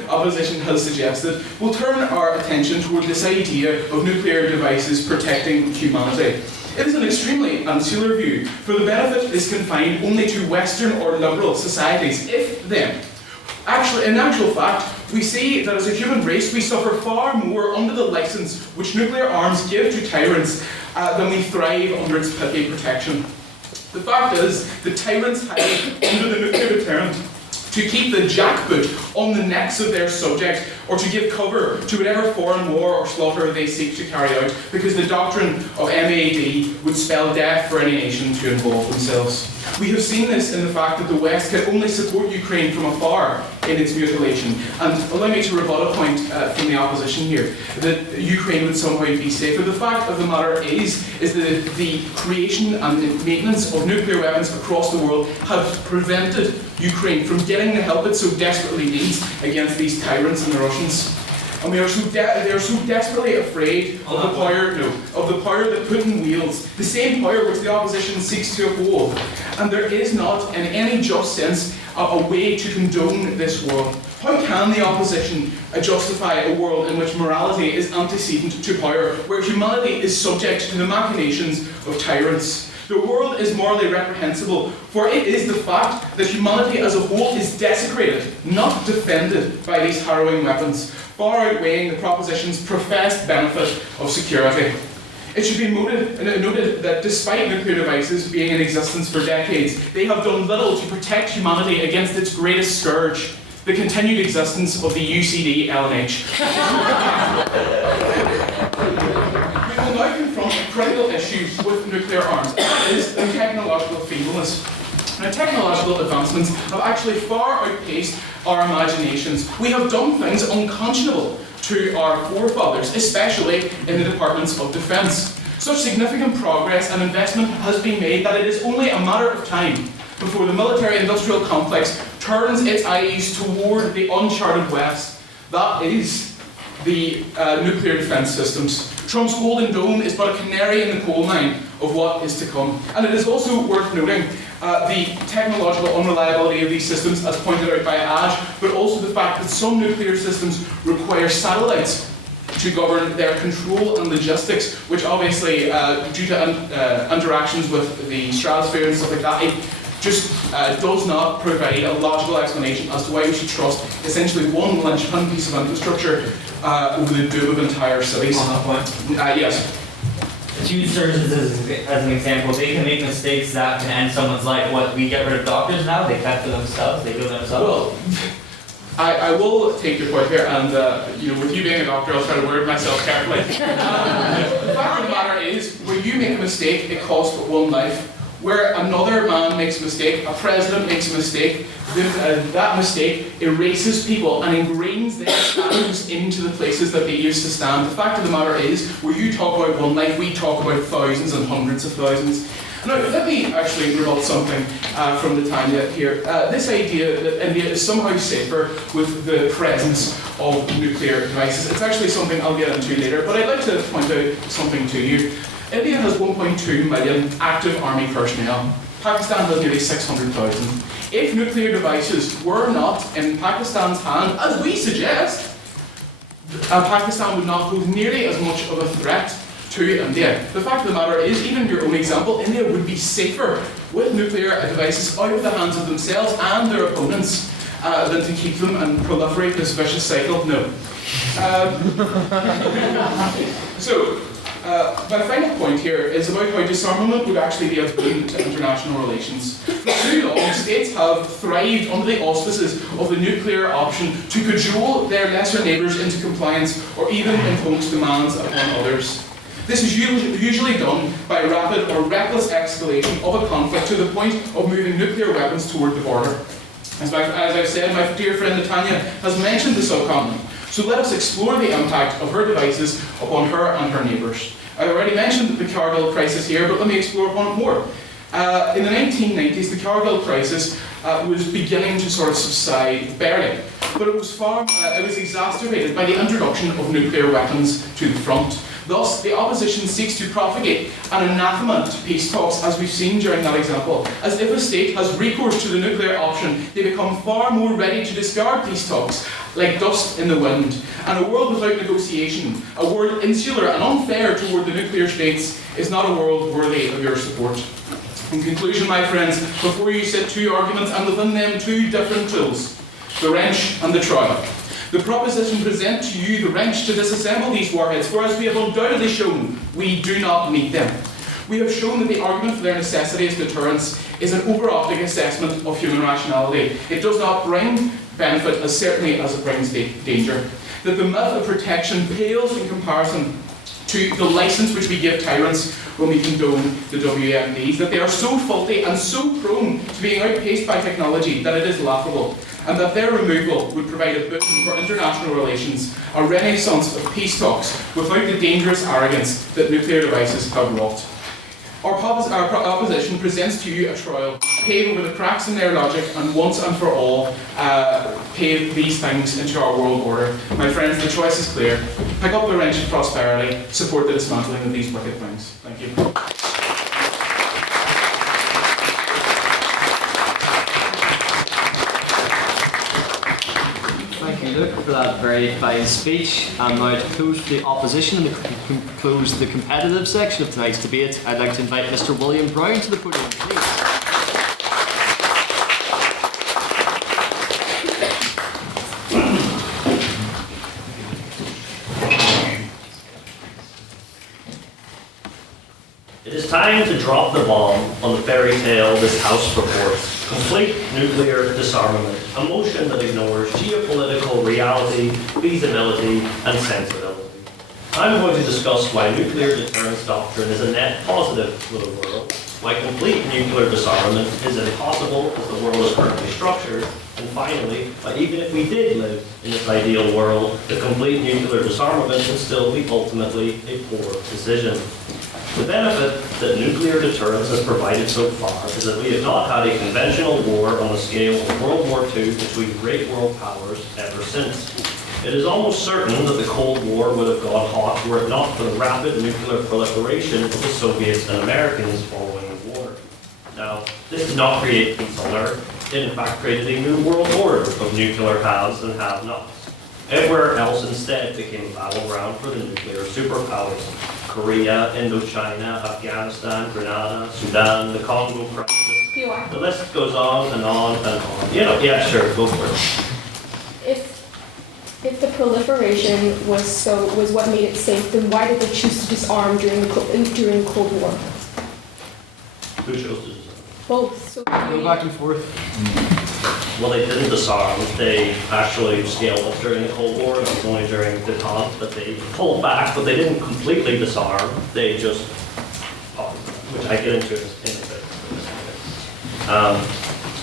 opposition has suggested. We'll turn our attention toward this idea of nuclear devices protecting humanity. It is an extremely insular view, for the benefit is confined only to Western or liberal societies, if then. Actually, in actual fact, we see that as a human race we suffer far more under the license which nuclear arms give to tyrants than we thrive under its pithy protection. The fact is, the tyrants hide under the nuclear deterrent to keep the jackboot on the necks of their subjects, or to give cover to whatever foreign war or slaughter they seek to carry out, because the doctrine of MAD would spell death for any nation to involve themselves. We have seen this in the fact that the West can only support Ukraine from afar in its mutilation. And allow me to rebut a point from the opposition here, that Ukraine would somehow be safer. The fact of the matter is that the creation and the maintenance of nuclear weapons across the world have prevented Ukraine from getting the help it so desperately needs against these tyrants and the Russians. And they are so desperately afraid of the power that Putin wields, the same power which the opposition seeks to uphold. And there is not, in any just sense, a way to condone this world. How can the opposition justify a world in which morality is antecedent to power, where humanity is subject to the machinations of tyrants? The world is morally reprehensible, for it is the fact that humanity as a whole is desecrated, not defended by these harrowing weapons, far outweighing the proposition's professed benefit of security. It should be noted that despite nuclear devices being in existence for decades, they have done little to protect humanity against its greatest scourge, the continued existence of the UCD LNH. We will now confront a critical issue with nuclear arms, and that is their technological feebleness. Now, technological advancements have actually far outpaced our imaginations. We have done things unconscionable to our forefathers, especially in the departments of defence. Such significant progress and investment has been made that it is only a matter of time before the military-industrial complex turns its eyes toward the uncharted West. That is the nuclear defence systems. Trump's Golden Dome is but a canary in the coal mine of what is to come. And it is also worth noting the technological unreliability of these systems, as pointed out by Ash, but also the fact that some nuclear systems require satellites to govern their control and logistics, which obviously, due to interactions with the stratosphere and stuff like that, it just does not provide a logical explanation as to why we should trust essentially one linchpin piece of infrastructure over the doom of entire cities. On that point? Yes. To use surgeons as an example, they can make mistakes that can end someone's life. What, we get rid of doctors now? They cut for themselves, they do it themselves? Well, I will take your point here, and with you being a doctor, I'll try to word myself carefully. The fact of the matter is, where you make a mistake, it costs but one life. Where another man makes a mistake, a president makes a mistake, that mistake erases people and ingrains their statues into the places that they used to stand. The fact of the matter is, where you talk about one life, we talk about thousands and hundreds of thousands. Now, let me actually rebut something from Natanya here. This idea that India is somehow safer with the presence of nuclear devices, it's actually something I'll get into later, but I'd like to point out something to you. India has 1.2 million active army personnel. Pakistan has nearly 600,000. If nuclear devices were not in Pakistan's hand, as we suggest, Pakistan would not pose nearly as much of a threat to India. The fact of the matter is, even your own example, India would be safer with nuclear devices out of the hands of themselves and their opponents than to keep them and proliferate this vicious cycle. No. My final point here is about how disarmament would actually be a boon to international relations. For too long, states have thrived under the auspices of the nuclear option to cajole their lesser neighbours into compliance or even impose demands upon others. This is usually done by rapid or reckless escalation of a conflict to the point of moving nuclear weapons toward the border. As I've said, my dear friend Natanya has mentioned the subcontinent, so let us explore the impact of her devices upon her and her neighbours. I already mentioned the Kargil crisis here, but let me explore upon it more. In the 1990s, the Kargil crisis was beginning to sort of subside, barely, but it was exacerbated by the introduction of nuclear weapons to the front. Thus, the opposition seeks to propagate an anathema to peace talks, as we've seen during that example. As if a state has recourse to the nuclear option, they become far more ready to discard peace talks, like dust in the wind. And a world without negotiation, a world insular and unfair toward the nuclear states, is not a world worthy of your support. In conclusion, my friends, before you set two arguments and within them two different tools, the wrench and the trowel. The proposition present to you the wrench to disassemble these warheads, for as we have undoubtedly shown, we do not need them. We have shown that the argument for their necessity as deterrence is an over-optic assessment of human rationality. It does not bring benefit as certainly as it brings danger. That the myth of protection pales in comparison to the license which we give tyrants when we condone the WMDs, that they are so faulty and so prone to being outpaced by technology that it is laughable, and that their removal would provide a boon for international relations, a renaissance of peace talks, without the dangerous arrogance that nuclear devices have wrought. Our opposition presents to you a trial, pave over the cracks in their logic, and once and for all, pave these things into our world order. My friends, the choice is clear. Pick up the wrench of prosperity, support the dismantling of these wicked things. Thank you. Thank you, Luke, for that very fine speech. And now to close the opposition and to close the competitive section of tonight's debate, I'd like to invite Mr. William Browne to the podium, please. It is time to drop the bomb on the fairy tale this House purports. Complete nuclear disarmament, a motion that ignores geopolitical reality, feasibility, and sensibility. I'm going to discuss why nuclear deterrence doctrine is a net positive for the world, why complete nuclear disarmament is impossible as the world is currently structured, and finally, why even if we did live in this ideal world, the complete nuclear disarmament would still be ultimately a poor decision. The benefit that nuclear deterrence has provided so far is that we have not had a conventional war on the scale of World War II between great world powers ever since. It is almost certain that the Cold War would have gone hot were it not for the rapid nuclear proliferation of the Soviets and Americans following the war. Now, this did not create peace on Earth. It in fact created a new world order of nuclear haves and have-nots. Everywhere else instead became a battleground for the nuclear superpowers. Korea, Indochina, Afghanistan, Grenada, Sudan, the Congo crisis. The list goes on and on and on. Yeah, sure, go for it. If the proliferation was what made it safe, then why did they choose to disarm during the Cold War? Who chose to disarm? Both. So Go back and forth. Well, they didn't disarm. They actually scaled up during the Cold War. It was only during the Détente that they pulled back, but they didn't completely disarm. They just paused, which I get into in a bit.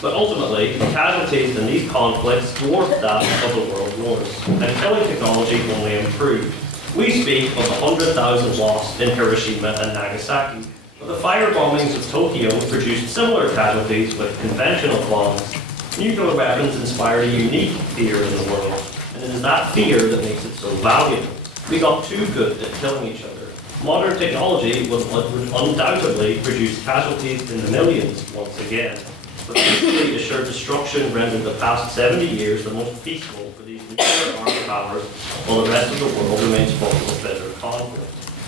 But ultimately, the casualties in these conflicts dwarfed that of the world wars, and killing technology only improved. We speak of the 100,000 lost in Hiroshima and Nagasaki, but the fire bombings of Tokyo produced similar casualties with conventional bombs. Nuclear weapons inspired a unique fear in the world, and it is that fear that makes it so valuable. We got too good at killing each other. Modern technology would undoubtedly produce casualties in the millions once again, but mutually assured destruction rendered the past 70 years the most peaceful for these nuclear armed powers, while the rest of the world remains full of bitter conflict.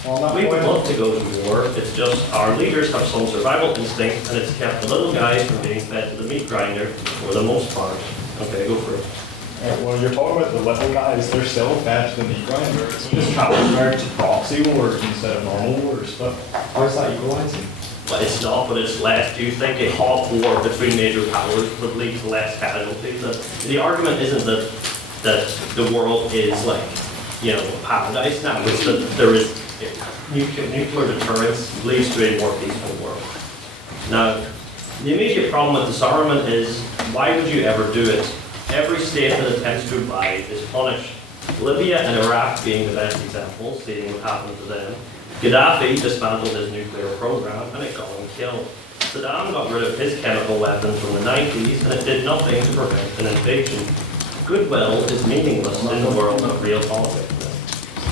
We would love to go to war, it's just our leaders have some survival instinct, and it's kept the little guys from being fed to the meat grinder for the most part. Okay, go for it. Well, you're talking about the little guys, they're still fed to the meat grinder. It's just transferred to proxy wars instead of normal wars, but how is that equalizing? Well, it's not, but it's less. Do you think a hot war between major powers would lead to less casualties? The argument isn't that the world is like, a paradise now. It's that there is nuclear deterrence leads to a more peaceful world. Now, the immediate problem with disarmament is, why would you ever do it? Every state that attempts to abide is punished. Libya and Iraq being the best examples, seeing what happened to them. Gaddafi dismantled his nuclear program and it got him killed. Saddam got rid of his chemical weapons from the 90s and it did nothing to prevent an invasion. Goodwill is meaningless in the world of real politics.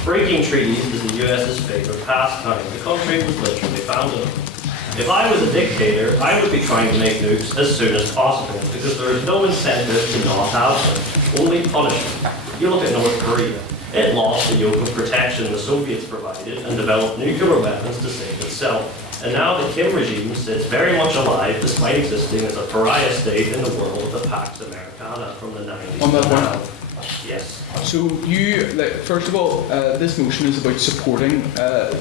Breaking treaties is the US's favorite pastime. The country was literally founded on it. If I was a dictator, I would be trying to make nukes as soon as possible because there is no incentive to not have them, only punishment. You look at North Korea. It lost the yoke of protection the Soviets provided and developed nuclear weapons to save itself. And now the Kim regime sits very much alive despite existing as a pariah state in the world that Pax Americana from the 90s. On that point. Yes. So you, first of all, this motion is about supporting,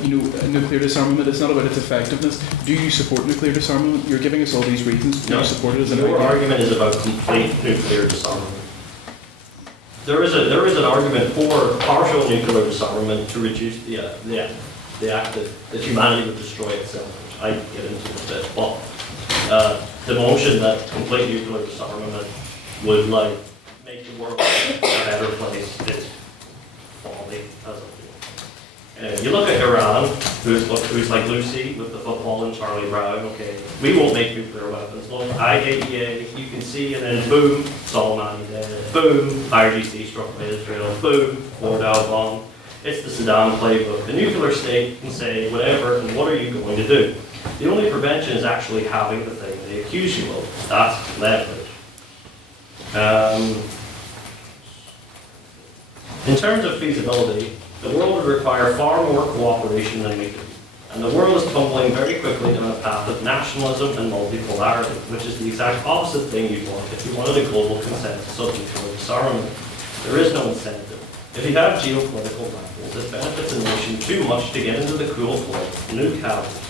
nuclear disarmament. It's not about its effectiveness. Do you support nuclear disarmament? You're giving us all these reasons. Do you support it as an idea? Your argument is about complete nuclear disarmament. There is an argument for partial nuclear disarmament to reduce the act that humanity would destroy itself, which I get into a bit. But the motion that complete nuclear disarmament would make the world a better place is folly as a whole. You look at Iran, who's like Lucy with the football and Charlie Brown. Okay, we won't make nuclear weapons. Look, IAEA, you can see, and then boom, Soleimani dead. Boom, IRGC struck by Israel. Boom, Mordani bomb. It's the Saddam playbook. The nuclear state can say whatever, and what are you going to do? The only prevention is actually having the thing they accuse you of. That's leverage. In terms of feasibility, the world would require far more cooperation than we do. And the world is tumbling very quickly down a path of nationalism and multipolarity, which is the exact opposite thing you'd want if you wanted a global consensus of nuclear disarmament. There is no incentive. If you have geopolitical rivals, it benefits a nation too much to get into the cool flow, nuke houses.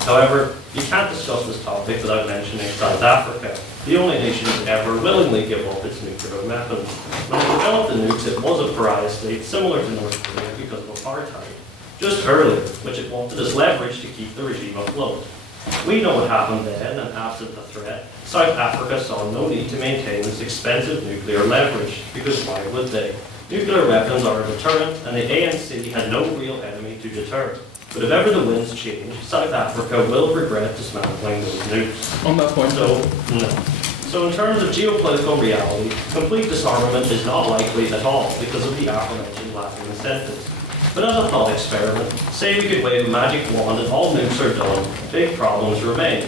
However, you can't discuss this topic without mentioning South Africa, the only nation to ever willingly give up its nuclear weapons. When it developed the nukes, it was a pariah state similar to North Korea because of apartheid. Just earlier, which it wanted as leverage to keep the regime afloat. We know what happened then, and absent the threat, South Africa saw no need to maintain this expensive nuclear leverage, because why would they? Nuclear weapons are a deterrent, and the ANC had no real enemy to deter. But if ever the winds change, South Africa will regret dismantling those nukes. On that point, So in terms of geopolitical reality, complete disarmament is not likely at all because of the aforementioned lack of incentives. But as a thought experiment, say we could wave a magic wand and all nukes are done, big problems remain.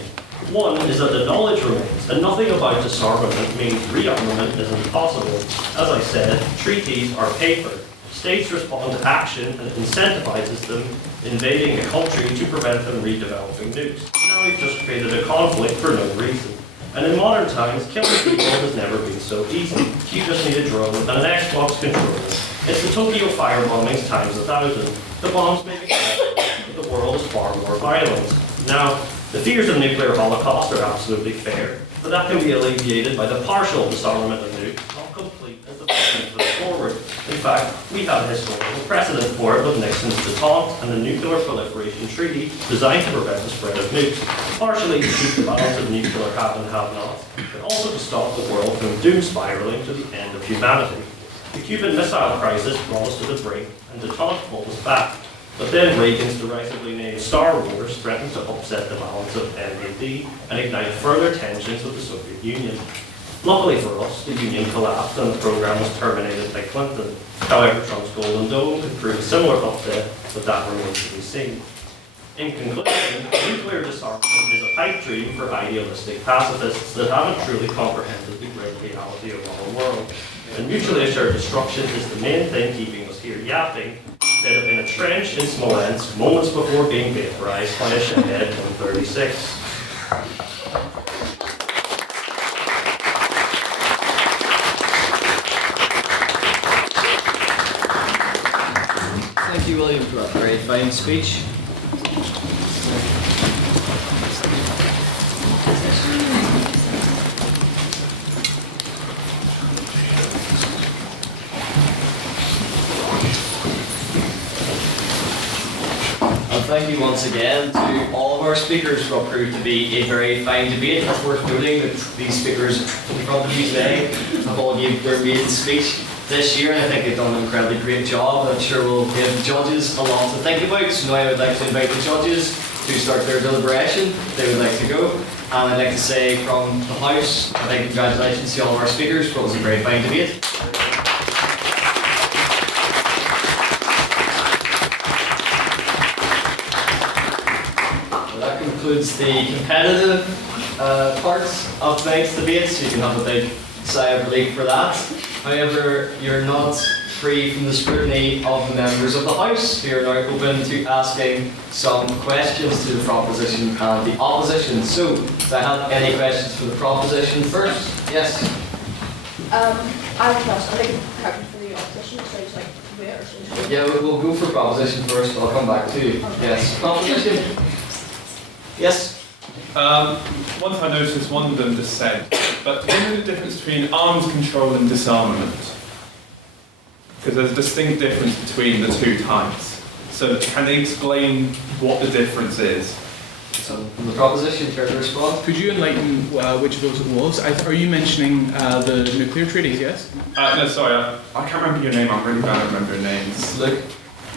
One is that the knowledge remains, and nothing about disarmament means rearmament isn't possible. As I said, treaties are paper. States respond to action and it incentivizes them invading a country to prevent them redeveloping nukes. Now we've just created a conflict for no reason. And in modern times, killing people has never been so easy. You just need a drone and an Xbox controller. It's the Tokyo firebombings times 1,000. The bombs may be clever, but the world is far more violent. Now, the fears of nuclear holocaust are absolutely fair, but that can be alleviated by the partial disarmament of nukes, not complete as the president puts forward. In fact, we have a historical precedent for it with Nixon's détente and the Nuclear Proliferation Treaty designed to prevent the spread of nukes, partially to keep the balance of nuclear have and have-nots, but also to stop the world from doom spiraling to the end of humanity. The Cuban Missile Crisis brought us to the brink, and détente pulled us back. But then Reagan's derisively named Star Wars threatened to upset the balance of MAD and ignite further tensions with the Soviet Union. Luckily for us, the Union collapsed and the program was terminated by Clinton. However, Trump's Golden Dome could prove a similar upset, but that remains to be seen. In conclusion, nuclear disarmament is a pipe dream for idealistic pacifists that haven't truly comprehended the grim reality of our world. And mutually assured destruction is the main thing keeping us here yapping, instead of in a trench in Smolensk moments before being vaporized by a Shahed 136. Thank you, William, for that very fine speech. And thank you once again to all of our speakers for what proved to be a very fine debate. It's worth noting that these speakers in front of you today have all given their maiden speech this year, and I think they've done an incredibly great job, and I'm sure we'll give the judges a lot to think about. So now I would like to invite the judges to start their deliberation if they would like to go. And I'd like to say from the House, I think congratulations to all of our speakers for what was a very fine debate. Well, that concludes the competitive part of tonight's debate, so you can have a big sigh of relief for that. However, you're not free from the scrutiny of the members of the House, who are now open to asking some questions to the proposition and the opposition. So, do I have any questions for the proposition first? Yes? I have a question. I think for the opposition, so it's like where or something. Yeah, we'll go for proposition first, but I'll come back to you. Yes. Proposition? Yes? Once I noticed one of them just said, but do you know the difference between arms control and disarmament? Because there's a distinct difference between the two types. So can they explain what the difference is? So, from the proposition, care to respond? Could you enlighten which of those it was? Are you mentioning the nuclear treaties, yes? No, sorry, I can't remember your name. I'm really bad at remembering names. Luke?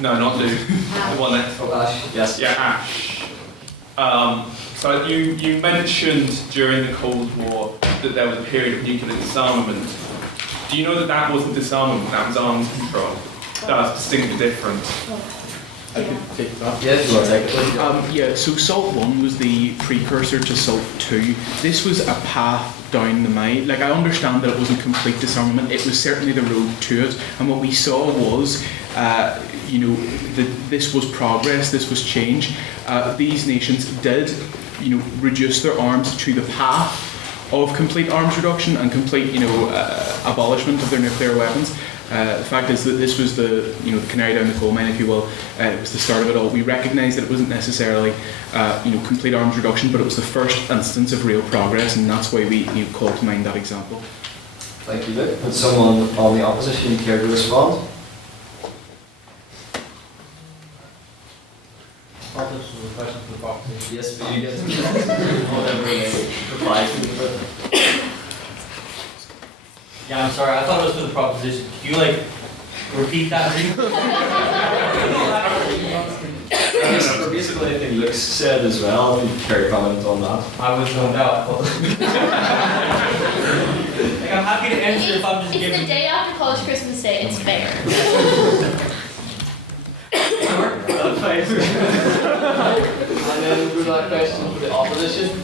No, not Luke. The one next. Oh, Ash. Yes. Yeah, Ash. So you mentioned during the Cold War that there was a period of nuclear disarmament. Do you know that that wasn't disarmament, that was arms control? That was distinctly different. I could take that. Yes, you want to take it. Yeah, so SALT 1 was the precursor to SALT 2. This was a path down the mine. Like, I understand that it wasn't complete disarmament, it was certainly the road to it. And what we saw was, this was progress, this was change. These nations did, reduce their arms to the path of complete arms reduction and complete, abolishment of their nuclear weapons. The fact is that this was the canary down the coal mine, if you will. It was the start of it all. We recognise that it wasn't necessarily, complete arms reduction, but it was the first instance of real progress, and that's why we call to mind that example. Thank you, Luke. Would someone on the opposition care to respond? This was a question for the proposition. Yes, but you get to whatever reply to. Yeah, I'm sorry, I thought it was for the proposition. Could you, repeat that? For basically anything Luke said as well, if you care to comment on that. I was zoned out. I'm happy to answer if I'm just It's giving. the day after college Christmas Day, it's fair. And then we've got a question for the opposition.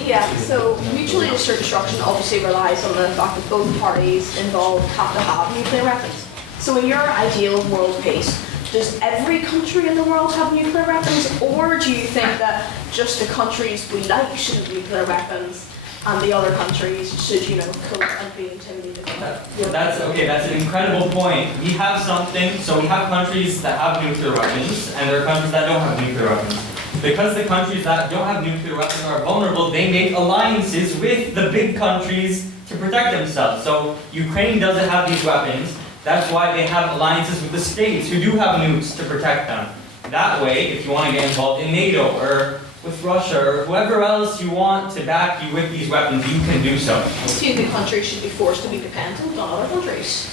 Yeah, so mutually assured destruction obviously relies on the fact that both parties involved have to have nuclear weapons. So in your ideal world peace, does every country in the world have nuclear weapons, or do you think that just the countries we like should have nuclear weapons and the other countries should, cope and be intimidated by that. That's okay, that's an incredible point. We have something, so we have countries that have nuclear weapons, and there are countries that don't have nuclear weapons. Because the countries that don't have nuclear weapons are vulnerable, they make alliances with the big countries to protect themselves. So Ukraine doesn't have these weapons, that's why they have alliances with the states who do have nukes to protect them. That way, if you want to get involved in NATO or with Russia or whoever else you want to back you with these weapons, you can do so. Do you think countries should be forced to be dependent on other countries?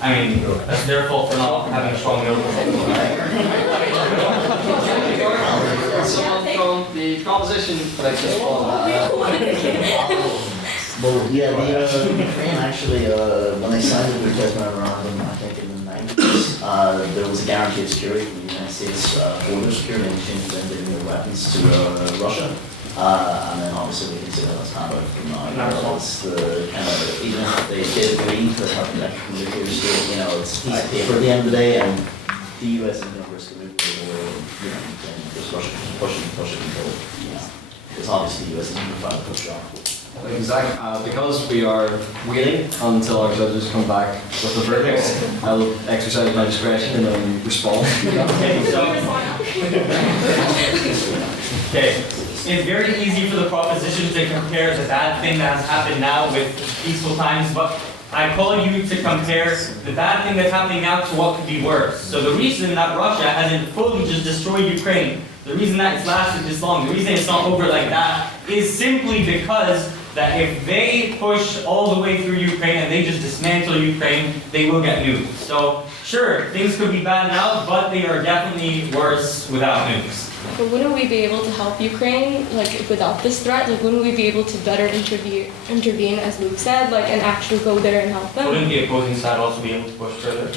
I mean, that's their fault for not having a strong military. Someone from the proposition collection. Well, yeah, the Ukraine actually, when they signed the Budapest Memorandum, I think in the 90s, there was a guarantee of security from the United States border security in exchange for them giving their weapons to Russia. And then obviously we can see how that's handled from now. It's the kind of, even if they did agree to have an electric nuclear state, it's a piece of paper at the end of the day, and the US is going to risk a nuclear war, and just Russia pushing control. Because obviously the US is going to try to push off. Exactly. Because we are waiting until our judges come back with the verdict, I'll exercise my discretion and then respond. Okay, it's very easy for the proposition to compare the bad thing that has happened now with peaceful times, but I call you to compare the bad thing that's happening now to what could be worse. So the reason that Russia hasn't fully just destroyed Ukraine, the reason that it's lasted this long, the reason it's not over like that, is simply because that if they push all the way through Ukraine and they just dismantle Ukraine, they will get nukes. So sure, things could be bad now, but they are definitely worse without nukes. But wouldn't we be able to help Ukraine, without this threat? Wouldn't we be able to better intervene, as Luke said, and actually go there and help them? Wouldn't the opposing side also be able to push further?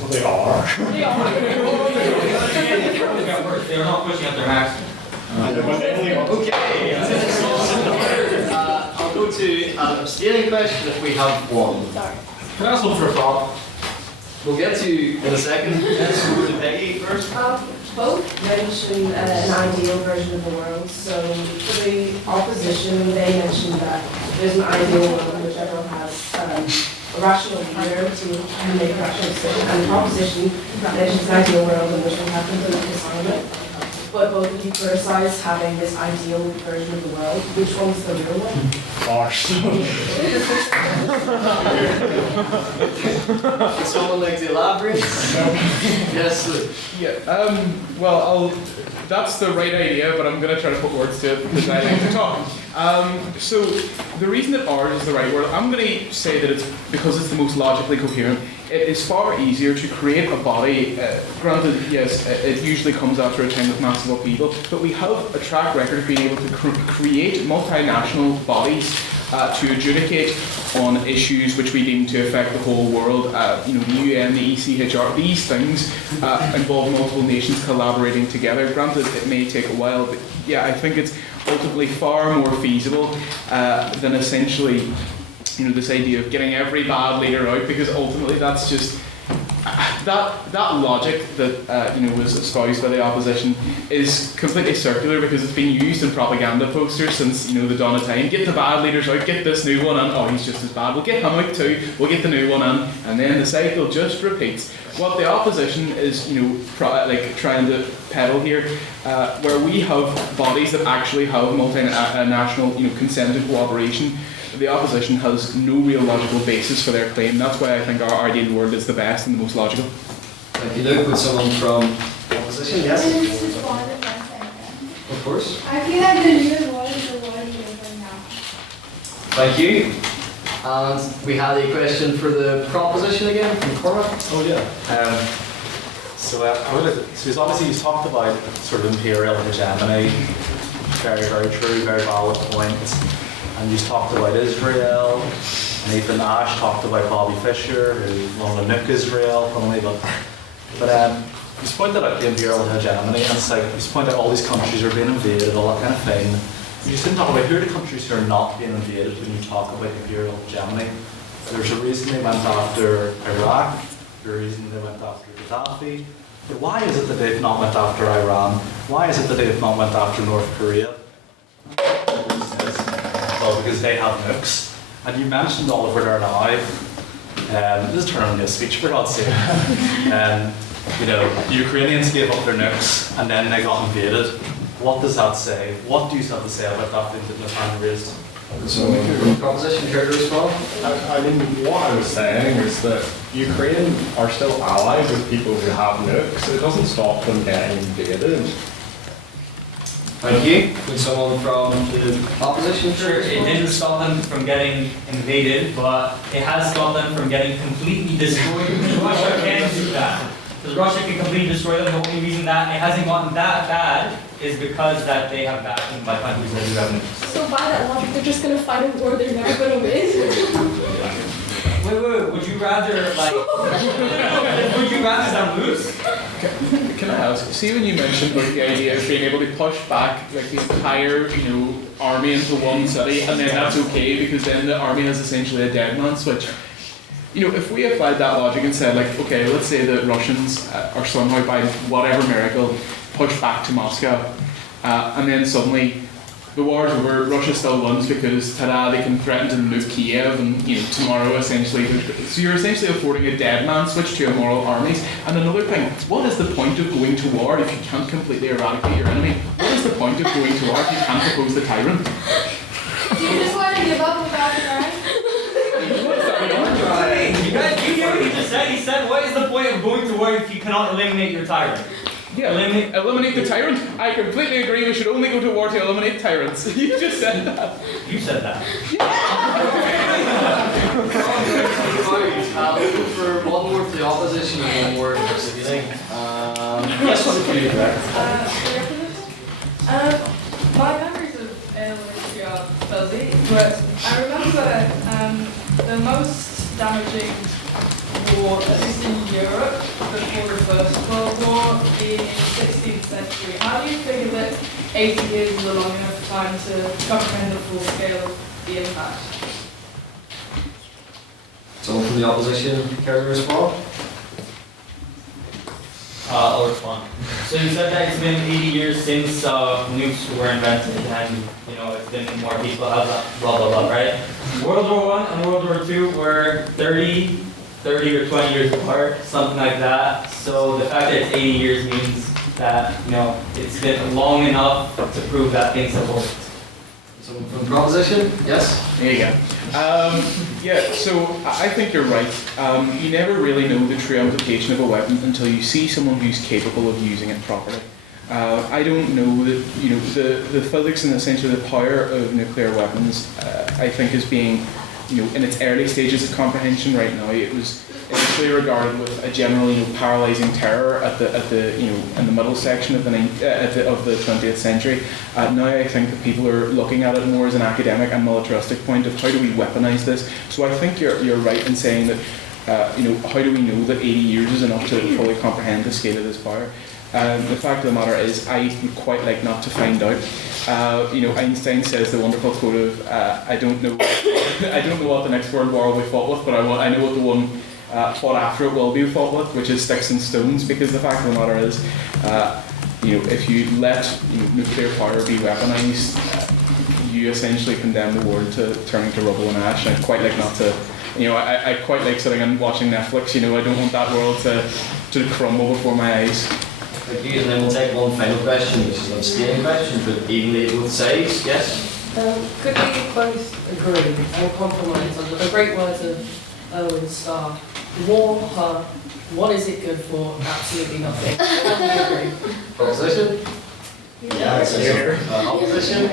Well, they are. They are. They're not pushing at their maximum. Okay. I'll go to an abstaining question if we have one. Sorry. Can I ask one for a thought? We'll get to you in a second. Let's go to Peggy first. Both mentioned an ideal version of the world. So for the opposition, they mentioned that there's an ideal world in which everyone has a rational leader to make a rational decision. And the opposition mentions an ideal world in which we have complete disarmament. But both of you criticize having this ideal version of the world. Which one's the real one? Would someone like to elaborate? Yes. Yeah. Well, that's the right idea, but I'm going to try to put words to it because I like to talk. So the reason that ours is the right word, I'm going to say that it's because it's the most logically coherent. It is far easier to create a body. Granted, yes, it usually comes after a time of massive upheaval, but we have a track record of being able to create multinational bodies to adjudicate on issues which we deem to affect the whole world. The UN, the ECHR, these things involve multiple nations collaborating together. Granted, it may take a while, but yeah, I think it's ultimately far more feasible than essentially this idea of getting every bad leader out, because ultimately that's just that logic that was espoused by the opposition is completely circular, because it's been used in propaganda posters since the dawn of time. Get the bad leaders out, get this new one in. Oh, he's just as bad. We'll get him out too. We'll get the new one in, and then the cycle just repeats. What the opposition is, trying to peddle here, where we have bodies that actually have multinational, consented cooperation. The opposition has no real logical basis for their claim. That's why I think our ideal world is the best and the most logical. Thank you, Luke. With someone from the opposition, yes? Of course. I feel like the real world is the world you live in now. Thank you. And we had a question for the proposition again from Cormac. Oh yeah. So obviously you talked about sort of imperial hegemony. Very, very true, very valid points. And you talked about Israel. Nathan Ash talked about Bobby Fischer, who wanted to nuke Israel, funnily, but you pointed out the imperial hegemony, and it's like you pointed out all these countries are being invaded, all that kind of thing. You just didn't talk about who are the countries who are not being invaded when you talk about imperial hegemony. There's a reason they went after Iraq, there's a reason they went after Gaddafi. But why is it that they've not went after Iran? Why is it that they've not went after North Korea? well, because they have nukes. And you mentioned Oliver there now. This is turning into a speech, for God's sake. You know, the Ukrainians gave up their nukes and then they got invaded. What does that say? What do you have to say about that thing that Natanya raised? So, proposition carried as well? I mean, what I was saying is that Ukraine are still allies with people who have nukes. It doesn't stop them getting invaded. Thank you. Would someone from the opposition? Sure, it didn't stop them from getting invaded, but it has stopped them from getting completely destroyed. Russia can do that. Because Russia can completely destroy them. The only reason that it hasn't gotten that bad is because that they have backing by countries that do have nukes. So by that logic, they're just gonna fight a war they're never gonna win. Wait, would you rather, like, would you rather them lose? Can I ask, see when you mentioned about the idea of being able to push back like the entire, army into one city, and then that's okay because then the army has essentially a dead man switch. If we applied that logic and said, like, okay, let's say the Russians are somehow by whatever miracle pushed back to Moscow, and then suddenly the war's over, Russia still wins because, ta-da, they can threaten to nuke Kiev, and tomorrow essentially, so you're essentially affording a dead man switch to immoral armies. And another thing, what is the point of going to war if you can't completely eradicate your enemy? What is the point of going to war if you can't oppose the tyrant? You just want to give up without trying? You guys, you hear what he just said? He said, what is the point of going to war if you cannot eliminate your tyrant? Yeah, eliminate the tyrant. I completely agree. We should only go to war to eliminate tyrants. You just said that. You said that. We'll go for one more for the opposition and one more for the beginning. Yes, what did you do? My memories of AOA are fuzzy, but I remember the most damaging war, at least in Europe, before the First World War in the 16th century. How do you figure that 80 years is a long enough time to comprehend the full scale of the impact? Someone from the opposition care to respond? I'll respond. So you said that it's been 80 years since nukes were invented, and it's been more people have blah blah blah, right? World War I and World War II were 30 or 20 years apart, something like that. So the fact that it's 80 years means that it's been long enough to prove that things have worked. Someone from the proposition? Yes? There you go. So I think you're right. You never really know the true implication of a weapon until you see someone who's capable of using it properly. I don't know that, the physics and essentially the power of nuclear weapons, I think is being, in its early stages of comprehension right now. It was initially regarded with a general, paralysing terror at the in the middle section of the 20th century. Now I think that people are looking at it more as an academic and militaristic point of how do we weaponise this. So I think you're right in saying that, how do we know that 80 years is enough to fully comprehend the scale of this power? The fact of the matter is, I would quite like not to find out. Einstein says the wonderful quote of, I don't know what the next world war will be fought with, but I know what the one fought after it will be fought with, which is sticks and stones. Because the fact of the matter is, if you let nuclear power be weaponised, you essentially condemn the world to turning to rubble and ash. I'd quite like not to. I quite like sitting and watching Netflix. I don't want that world to crumble before my eyes. Thank you, and then we'll take one final question, which is an abstaining question, but evenly both sides. Yes? Could we both agree and compromise under the great words of Owen Starr? War, what is it good for? Absolutely nothing. How do you agree? Proposition? Yeah, it's here. Opposition?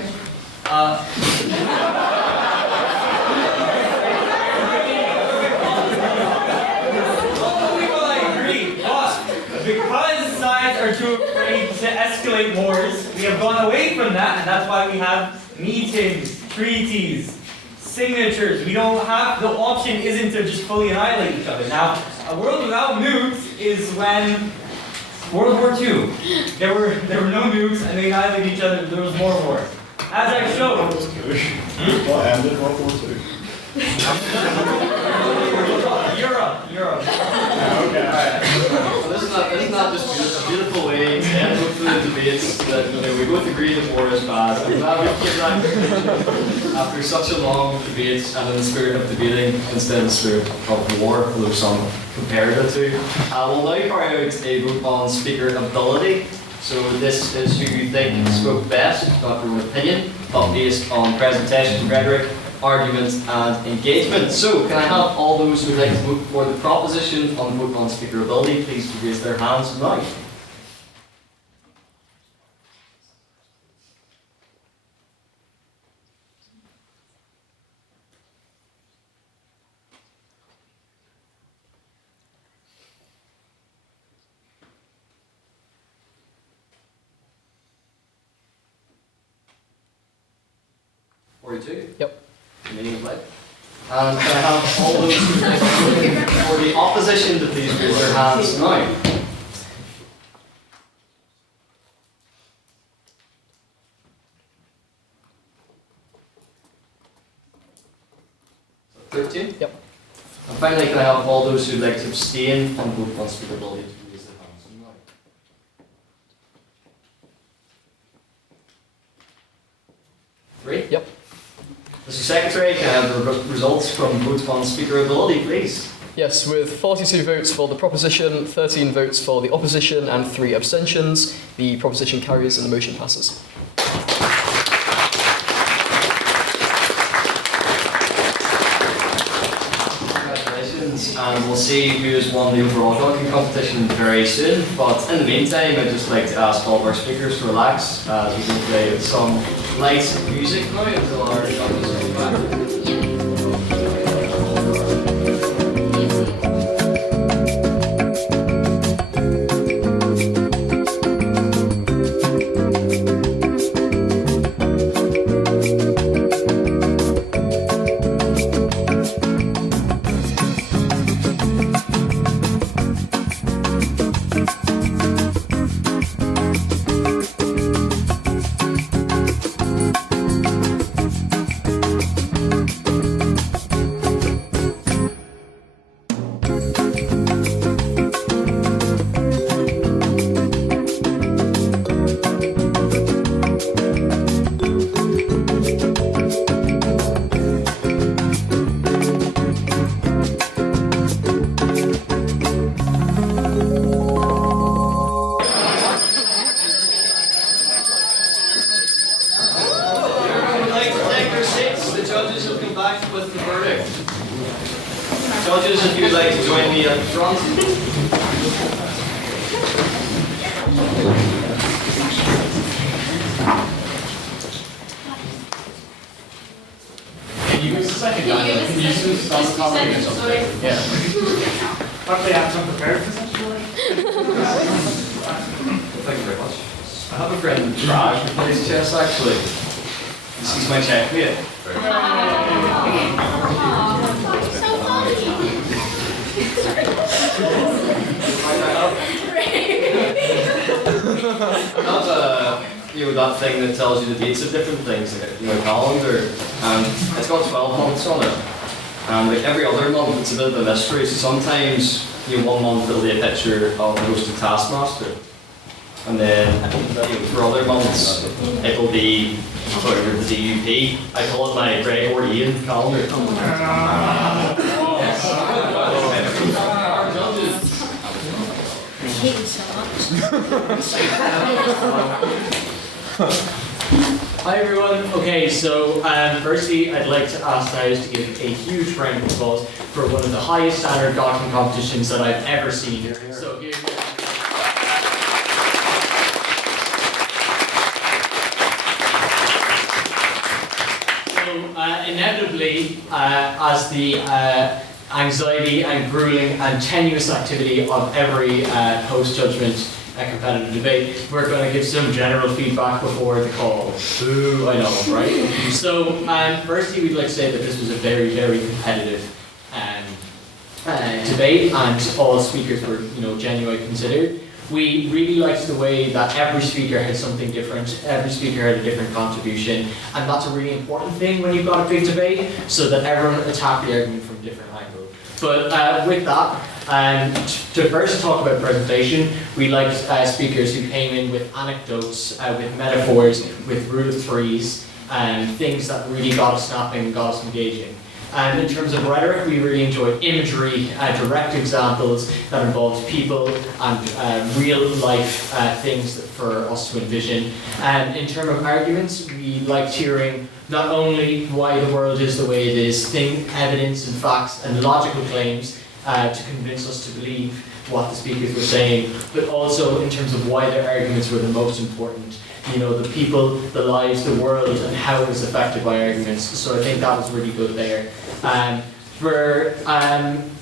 Because sides are too afraid to escalate wars, we have gone away from that, and that's why we have meetings, treaties, signatures. We don't have, the option isn't to just fully annihilate each other. Now, a world without nukes is when World War II. There were no nukes, and they annihilated each other. There was more wars. As I showed. What ended World War II? Europe. Okay. Well, this is not just a beautiful way to end with the debates. that we both agree that war is bad. I'm glad we came to that conclusion after such a long debate and in the spirit of debating instead of the spirit of war, although some compared the two. We'll now carry out a vote on speaker ability. So this is who you think spoke best, not your own opinion, but based on presentation, rhetoric, argument and engagement. So can I have all those who would like to vote for the proposition on the vote on speaker ability, please raise their hands now. 42? Yep. Meaning of life. And can I have all those who would like to vote for the opposition to please raise their hands now? 13? Yep. And finally, can I have all those who would like to abstain on vote on speakability to raise their hands now? 3? Yep. Mr. Secretary, can I have the results from vote on speakability, please? Yes, with 42 votes for the proposition, 13 votes for the opposition and 3 abstentions, the proposition carries and the motion passes. And we'll see who has won the overall Godkin competition very soon. But in the meantime, I'd just like to ask all of our speakers to relax as we can play some light music now until our judges come back. Judges, if you'd like to join me at the front. Can you use the second guy? Can you use the comment or something? Yeah. Hopefully I have some prepared for such. Thank you very much. I have a friend, Browne, who plays chess actually. He's my checkmate. Not that thing that tells you the dates of different things, like a calendar, and it's got 12 months on it. And like every other month, it's a bit of a mystery. So sometimes, 1 month it'll be a picture of the hosted taskmaster, and then for other months it'll be for the DUP. I call it my Greg or Ian calendar. I hate you so much. Hi everyone. Okay, so firstly I'd like to ask guys to give a huge round of applause for one of the highest standard Godkin competitions that I've ever seen. So here. Inevitably, as the anxiety and grueling and tenuous activity of every post-judgment competitive debate, we're going to give some general feedback before the call. Ooh, I know, right? So, firstly, we'd like to say that this was a very, very competitive debate, and all speakers were, genuinely considered. We really liked the way that every speaker had something different, every speaker had a different contribution, and that's a really important thing when you've got a big debate, so that everyone attacked the argument from a different angle. But with that, To first talk about presentation, we liked speakers who came in with anecdotes, with metaphors, with rule of threes, and things that really got us snapping, got us engaging. And in terms of rhetoric, we really enjoyed imagery, direct examples that involved people and real life things for us to envision. And in terms of arguments, we liked hearing not only why the world is the way it is, evidence and facts and logical claims to convince us to believe what the speakers were saying, but also in terms of why their arguments were the most important. You know, the people, the lives, the world, and how it was affected by arguments. So I think that was really good there. For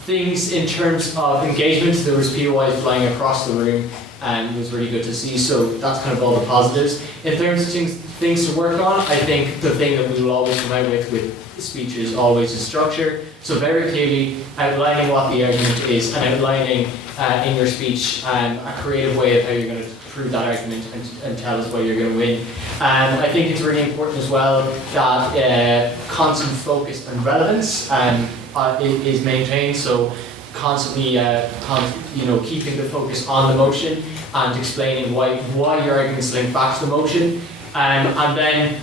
things in terms of engagement, there was POI flying across the room, and it was really good to see. So that's kind of all the positives. In terms of things to work on, I think the thing that we will always come out with speeches always is structure. So very clearly outlining what the argument is and outlining in your speech a creative way of how you're going to prove that argument and tell us why you're going to win. And I think it's really important as well that constant focus and relevance is maintained. So constantly, keeping the focus on the motion and explaining why your arguments link back to the motion. And then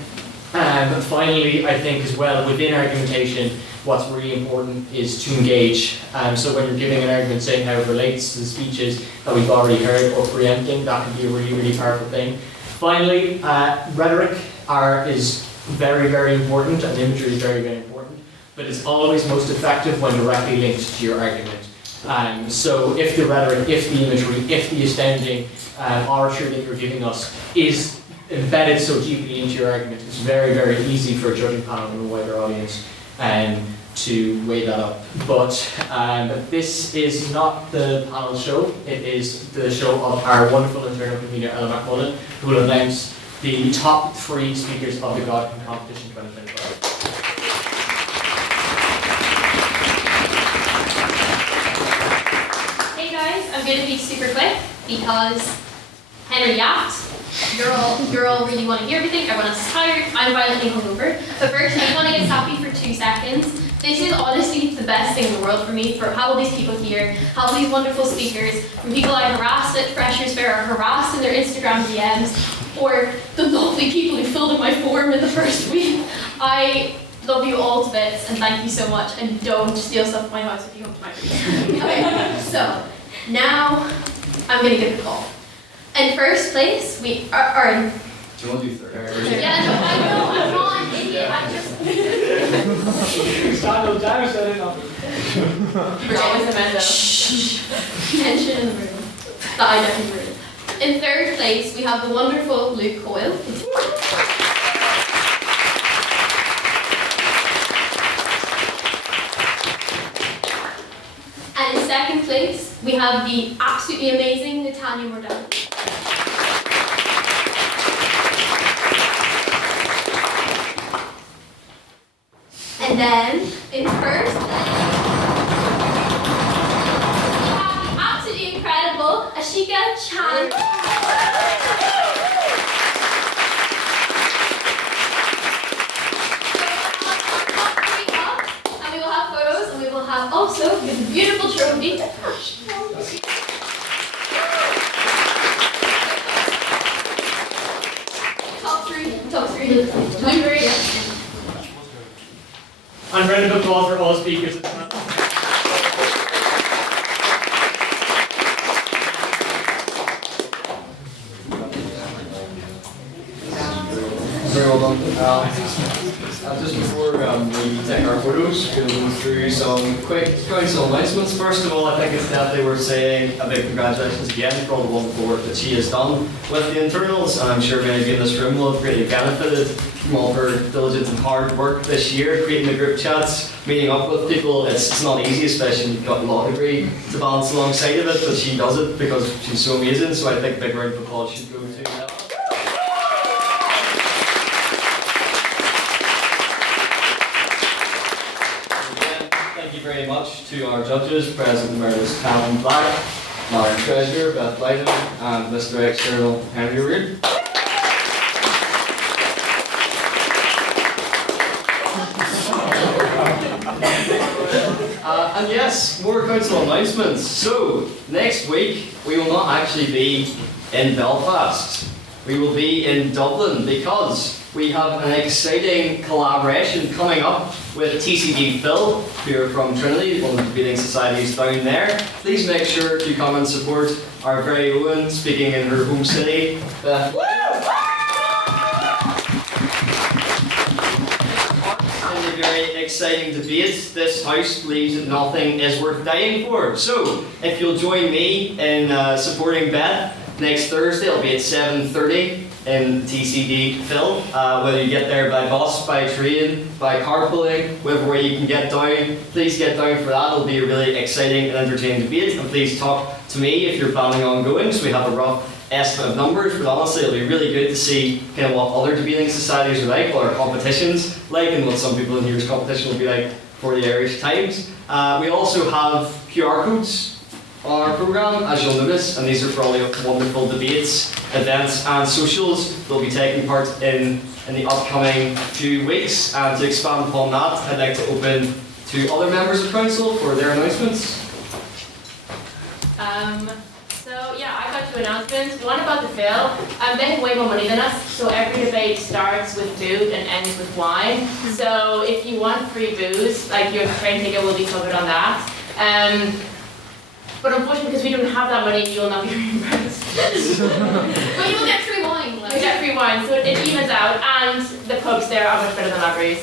finally, I think as well within argumentation, what's really important is to engage. So when you're giving an argument saying how it relates to the speeches that we've already heard or preempting, that can be a really, really powerful thing. Finally, rhetoric is very, very important, and imagery is very, very important, but it's always most effective when directly linked to your argument. So if the rhetoric, if the imagery, if the astounding orature that you're giving us is embedded so deeply into your argument, it's very, very easy for a judging panel and a wider audience to weigh that up. But this is not the panel show, it is the show of our wonderful internal convener, Ella McMullen, who will announce the top 3 speakers of the Godkin Competition 2025. Hey guys, I'm going to be super quick because Henry yapped. You're all really want to hear everything. Everyone else is tired. I'm violently hungover. But first, I just want to get happy for 2 seconds. This is honestly the best thing in the world for me, for have all these people here, have all these wonderful speakers, from people I harassed at Freshers Fair or harassed in their Instagram DMs, or the lovely people who filled in my form in the first week. I love you all to bits, and thank you so much, and don't steal stuff from my house if you come to my place. Okay, so now I'm going to give the call. In first place, we are in... Do you want to do third? Yeah, no, I know, I'm not an idiot, I just... There's always a mess up. Tension in the room. That I definitely ruined. In third place, we have the wonderful Luke Coyle. And in second place, we have the absolutely amazing Natanya Mordani. And then, in first place, we have the absolutely incredible Ashika Chan. And we will have photos, and we will have also this beautiful trophy. Top three. And round of applause for all speakers. Very well done. Just before we take our photos, we'll go through some quick council announcements. First of all, I think it's definitely worth saying a big congratulations again for all the wonderful work that she has done with the internals, and I'm sure many of you in this room will have greatly benefited from all her diligence and hard work this year, creating the group chats, meeting up with people. It's not easy, especially when you've got a law degree to balance alongside of it, but she does it because she's so amazing, so I think a big round of applause should go to her. Very much to our judges, President Emeritus Calvin Black, Marc Treasurer Beth Blyden, and Mr. External Henry Reid. And yes, more council announcements. So, next week, we will not actually be in Belfast. We will be in Dublin because we have an exciting collaboration coming up with TCD Phil, who are from Trinity, one of the debating societies down there. Please make sure to come and support our very own, speaking in her home city, Beth. In the very exciting debate, this house believes that nothing is worth dying for. So, if you'll join me in supporting Beth next Thursday, it'll be at 7:30 in TCD Phil. Whether you get there by bus, by train, by carpooling, whatever way you can get down, please get down for that. It'll be a really exciting and entertaining debate. And please talk to me if you're planning on going, so we have a rough estimate of numbers. But honestly, it'll be really good to see kind of what other debating societies are like, what our competitions like, and what some people in here's competition will be like for the Irish Times. We also have QR codes on our programme, as you'll notice, and these are for all the wonderful debates, events and socials we'll be taking part in the upcoming few weeks. And to expand upon that, I'd like to open to other members of council for their announcements. So yeah, I got two announcements. One about the Phil. They have way more money than us, so every debate starts with food and ends with wine. So if you want free booze, like your train ticket will be covered on that. But unfortunately, because we don't have that money, you will not be reimbursed. But you will get free wine. You get free wine, so it evens out, and the pubs there are much better than libraries.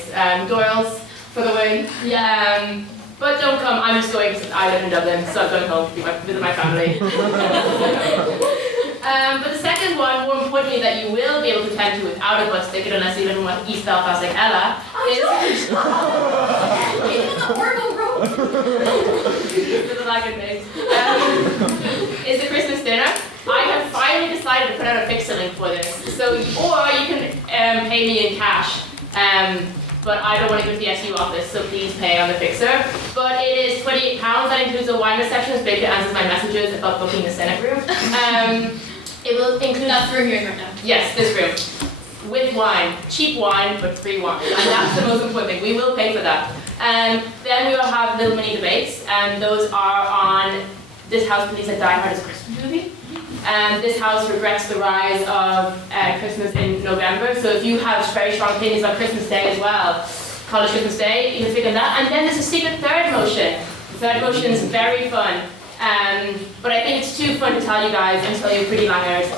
Doyle's for the win. Yeah. But don't come. I'm just going because I live in Dublin, so I'm going home to visit my family. But the second one, more importantly, that you will be able to attend to without a bus ticket, unless you live in East Belfast like Ella, is. Is the Christmas dinner. I have finally decided to put out a fixer link for this. So, or you can pay me in cash. But I don't want to go to the SU office, so please pay on the fixer. But it is £28. That includes a wine receptionist, Baker answers my messages about booking the Senate room. It will include. That's room you're in right now. Yes, this room. With wine. Cheap wine, but free wine. And that's the most important thing. We will pay for that. Then we will have little mini debates, and those are on This House believes that Die Hard is a Christmas movie. This house regrets the rise of Christmas in November. So if you have very strong opinions about Christmas Day as well, College Christmas Day, you can speak on that. And then there's a secret third motion. The third motion is very fun. But I think it's too fun to tell you guys until you're pretty langers.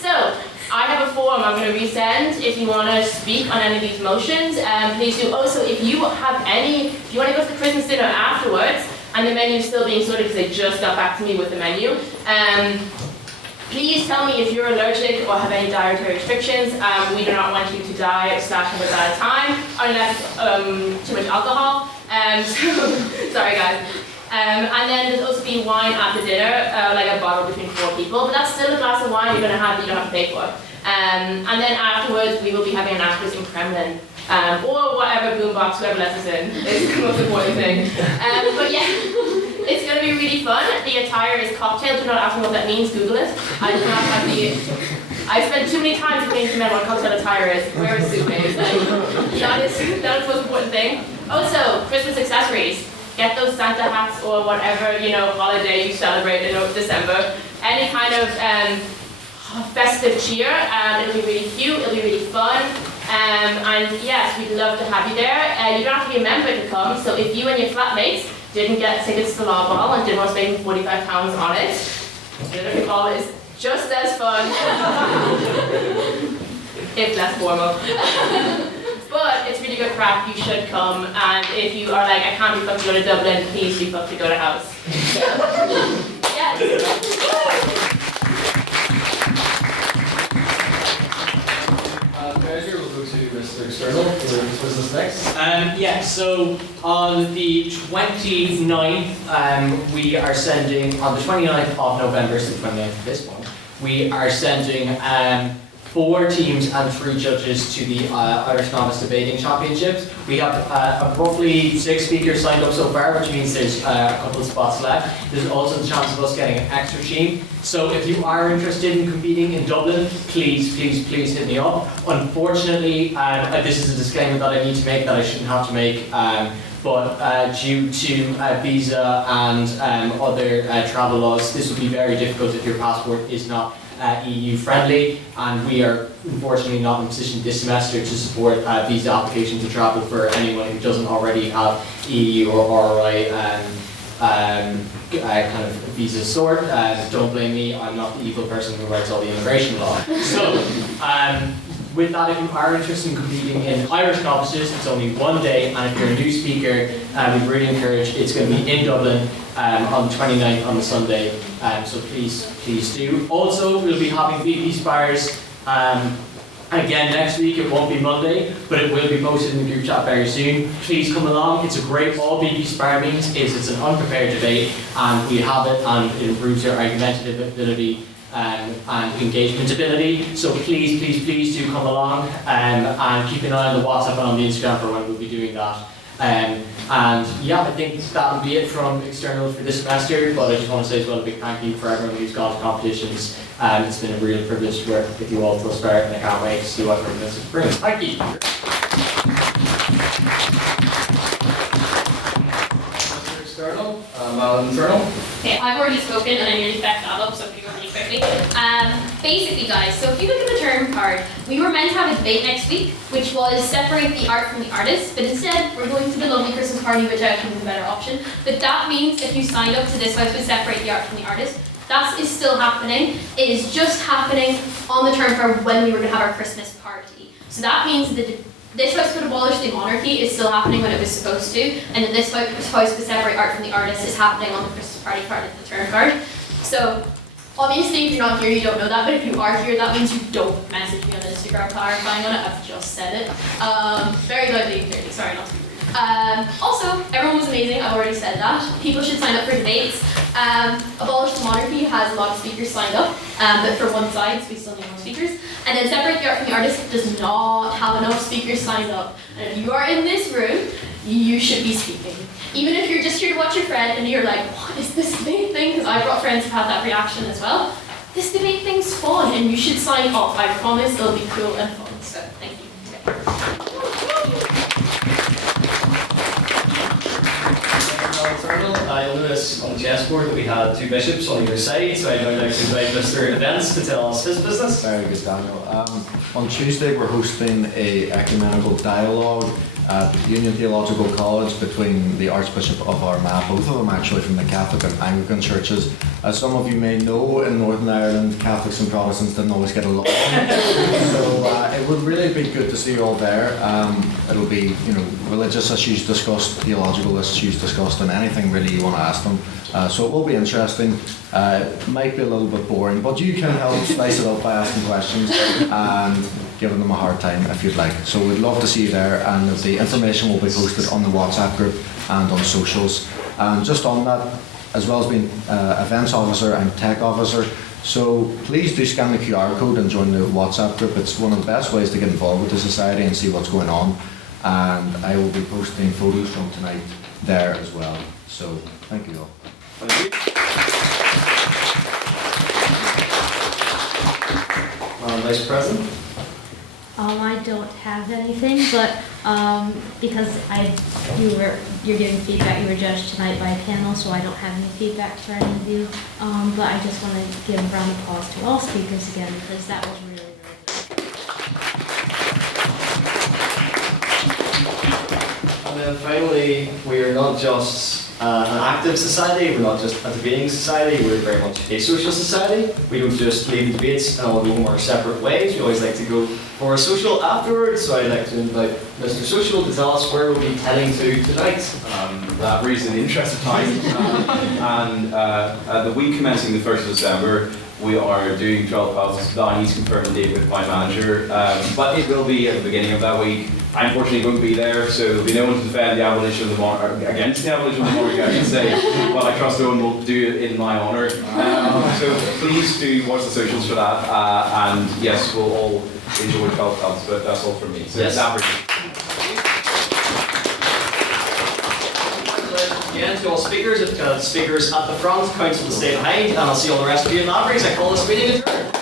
So, I have a form I'm going to resend if you want to speak on any of these motions. Please do. Also, if you want to go to the Christmas dinner afterwards, and the menu's still being sorted because they just got back to me with the menu, please tell me if you're allergic or have any dietary restrictions. We do not want you to die / have a bad time unless too much alcohol. Sorry guys. And then there's also be wine at the dinner, like a bottle between 4 people, but that's still a glass of wine you're going to have that you don't have to pay for. And then afterwards we will be having an afterwards in Kremlin. Or whatever boombox, whoever lets us in, is the most important thing. But yeah, it's going to be really fun. The attire is cocktail. Do not ask me what that means, Google it. I do not have I spent too many times explaining to men what cocktail attire is. Wear a suit, maybe. That is the most important thing. Also, Christmas accessories. Get those Santa hats or whatever, holiday you celebrate in December. Any kind of festive cheer. It'll be really cute, it'll be really fun. And yes, we'd love to have you there. You don't have to be a member to come, so if you and your flatmates didn't get tickets to Law Ball and didn't want to spend £45 on it, Dinner Ball is just as fun, if less formal. But it's really good crack, you should come, and if you are like, I can't be fucked to go to Dublin, please be fucked to go to House. Yes. Treasurer will go to Mr. External for his business next. So on the 29th, we are sending, on the 29th of November, so the 29th of this month, we are sending 4 teams and 3 judges to the Irish Novice Debating Championships. We have roughly 6 speakers signed up so far, which means there's a couple of spots left. There's also the chance of us getting an extra team. So if you are interested in competing in Dublin, please hit me up. Unfortunately, this is a disclaimer that I need to make that I shouldn't have to make, but due to visa and other travel laws, this would be very difficult if your passport is not EU friendly, and we are unfortunately not in a position this semester to support visa application to travel for anyone who doesn't already have EU or RI kind of visa sort. Don't blame me, I'm not the evil person who writes all the immigration law. So, with that, if you are interested in competing in Irish novices, it's only one day, and if you're a new speaker, we really encourage, it's going to be in Dublin on the 29th on the Sunday, so please do. Also, we'll be having VP Spires, again next week. It won't be Monday, but it will be posted in the group chat very soon. Please come along, it's a great, all VP Spire means is it's an unprepared debate, and we have it, and it improves your argumentative ability and engagement ability. So please do come along, and keep an eye on the WhatsApp and on the Instagram for when we'll be doing that. And yeah, I think that would be it from external for this semester, but I just want to say as well a big thank you for everyone who's gone to competitions. It's been a real privilege to work with you all till start, and I can't wait to see what this brings. Thank you. External, internal. Okay, I've already spoken and I nearly backed that up, so I'm going to go really quickly. Basically, guys, so if you look at the term card, we were meant to have a debate next week, which was separate the art from the artist, but instead we're going to the lovely Christmas party, which I think is a better option. But that means if you signed up to this house with separate the art from the artist, that is still happening. It is just happening on the term card when we were going to have our Christmas party. So that means that this house would abolish the monarchy is still happening when it was supposed to, and then this house with separate art from the artist is happening on the Christmas party part of the term card. So obviously if you're not here you don't know that, but if you are here that means you don't message me on Instagram clarifying on it. I've just said it. Very loudly and clearly, sorry not to be rude. Also, everyone was amazing, I've already said that. People should sign up for debates. Abolish the monarchy has a lot of speakers signed up, but for one side, so we still need more speakers. And then separate the art from the artist does not have enough speakers signed up. And if you are in this room, you should be speaking. Even if you're just here to watch your friend and you're like, what is this debate thing? Because I've got friends who have that reaction as well. This debate thing's fun and you should sign up. I promise it'll be cool and fun. So, thank you. You'll notice on the chessboard that we had two bishops on either side, so I'd now like to invite Mr. Events to tell us his business. Very good, Daniel. On Tuesday we're hosting a ecumenical dialogue at Union Theological College between the Archbishop of Armagh, both of them actually from the Catholic and Anglican churches. As some of you may know, in Northern Ireland, Catholics and Protestants didn't always get along. So it would really be good to see you all there. It'll be, religious issues discussed, theological issues discussed, and anything really you want to ask them. So it will be interesting. It might be a little bit boring, but you can help spice it up by asking questions and giving them a hard time if you'd like. So we'd love to see you there, and the information will be posted on the WhatsApp group and on socials. And just on that, as well as being events officer, I'm tech officer. So please do scan the QR code and join the WhatsApp group. It's one of the best ways to get involved with the society and see what's going on. And I will be posting photos from tonight there as well. So thank you all. Thank you. Vice President. I don't have anything, but because you're giving feedback, you were judged tonight by a panel, so I don't have any feedback for any of you. But I just want to give a round of applause to all speakers again, because that was really, really good. And then finally, we are not just an active society, we're not just a debating society, we're very much a social society. We don't just leave the debates and all go home our separate ways. We always like to go for a social afterwards, so I'd like to invite Mr. Social to tell us where we'll be heading to tonight. That brings in the interest of time. And the week commencing the 1st of December, we are doing 12 classes. Donnie's confirmed a date with my manager, but it will be at the beginning of that week. I unfortunately won't be there, so there'll be no one to defend the abolition of the monarchy, against the abolition of the monarchy, I can say, but I trust no one will do it in my honour. So please do watch the socials for that, and yes, we'll all enjoy 12 clubs, but that's all from me. So yes. Again, to all speakers, speakers at the front, council to stay behind, and I'll see all the rest of you in Lavery's. I call this meeting adjourned.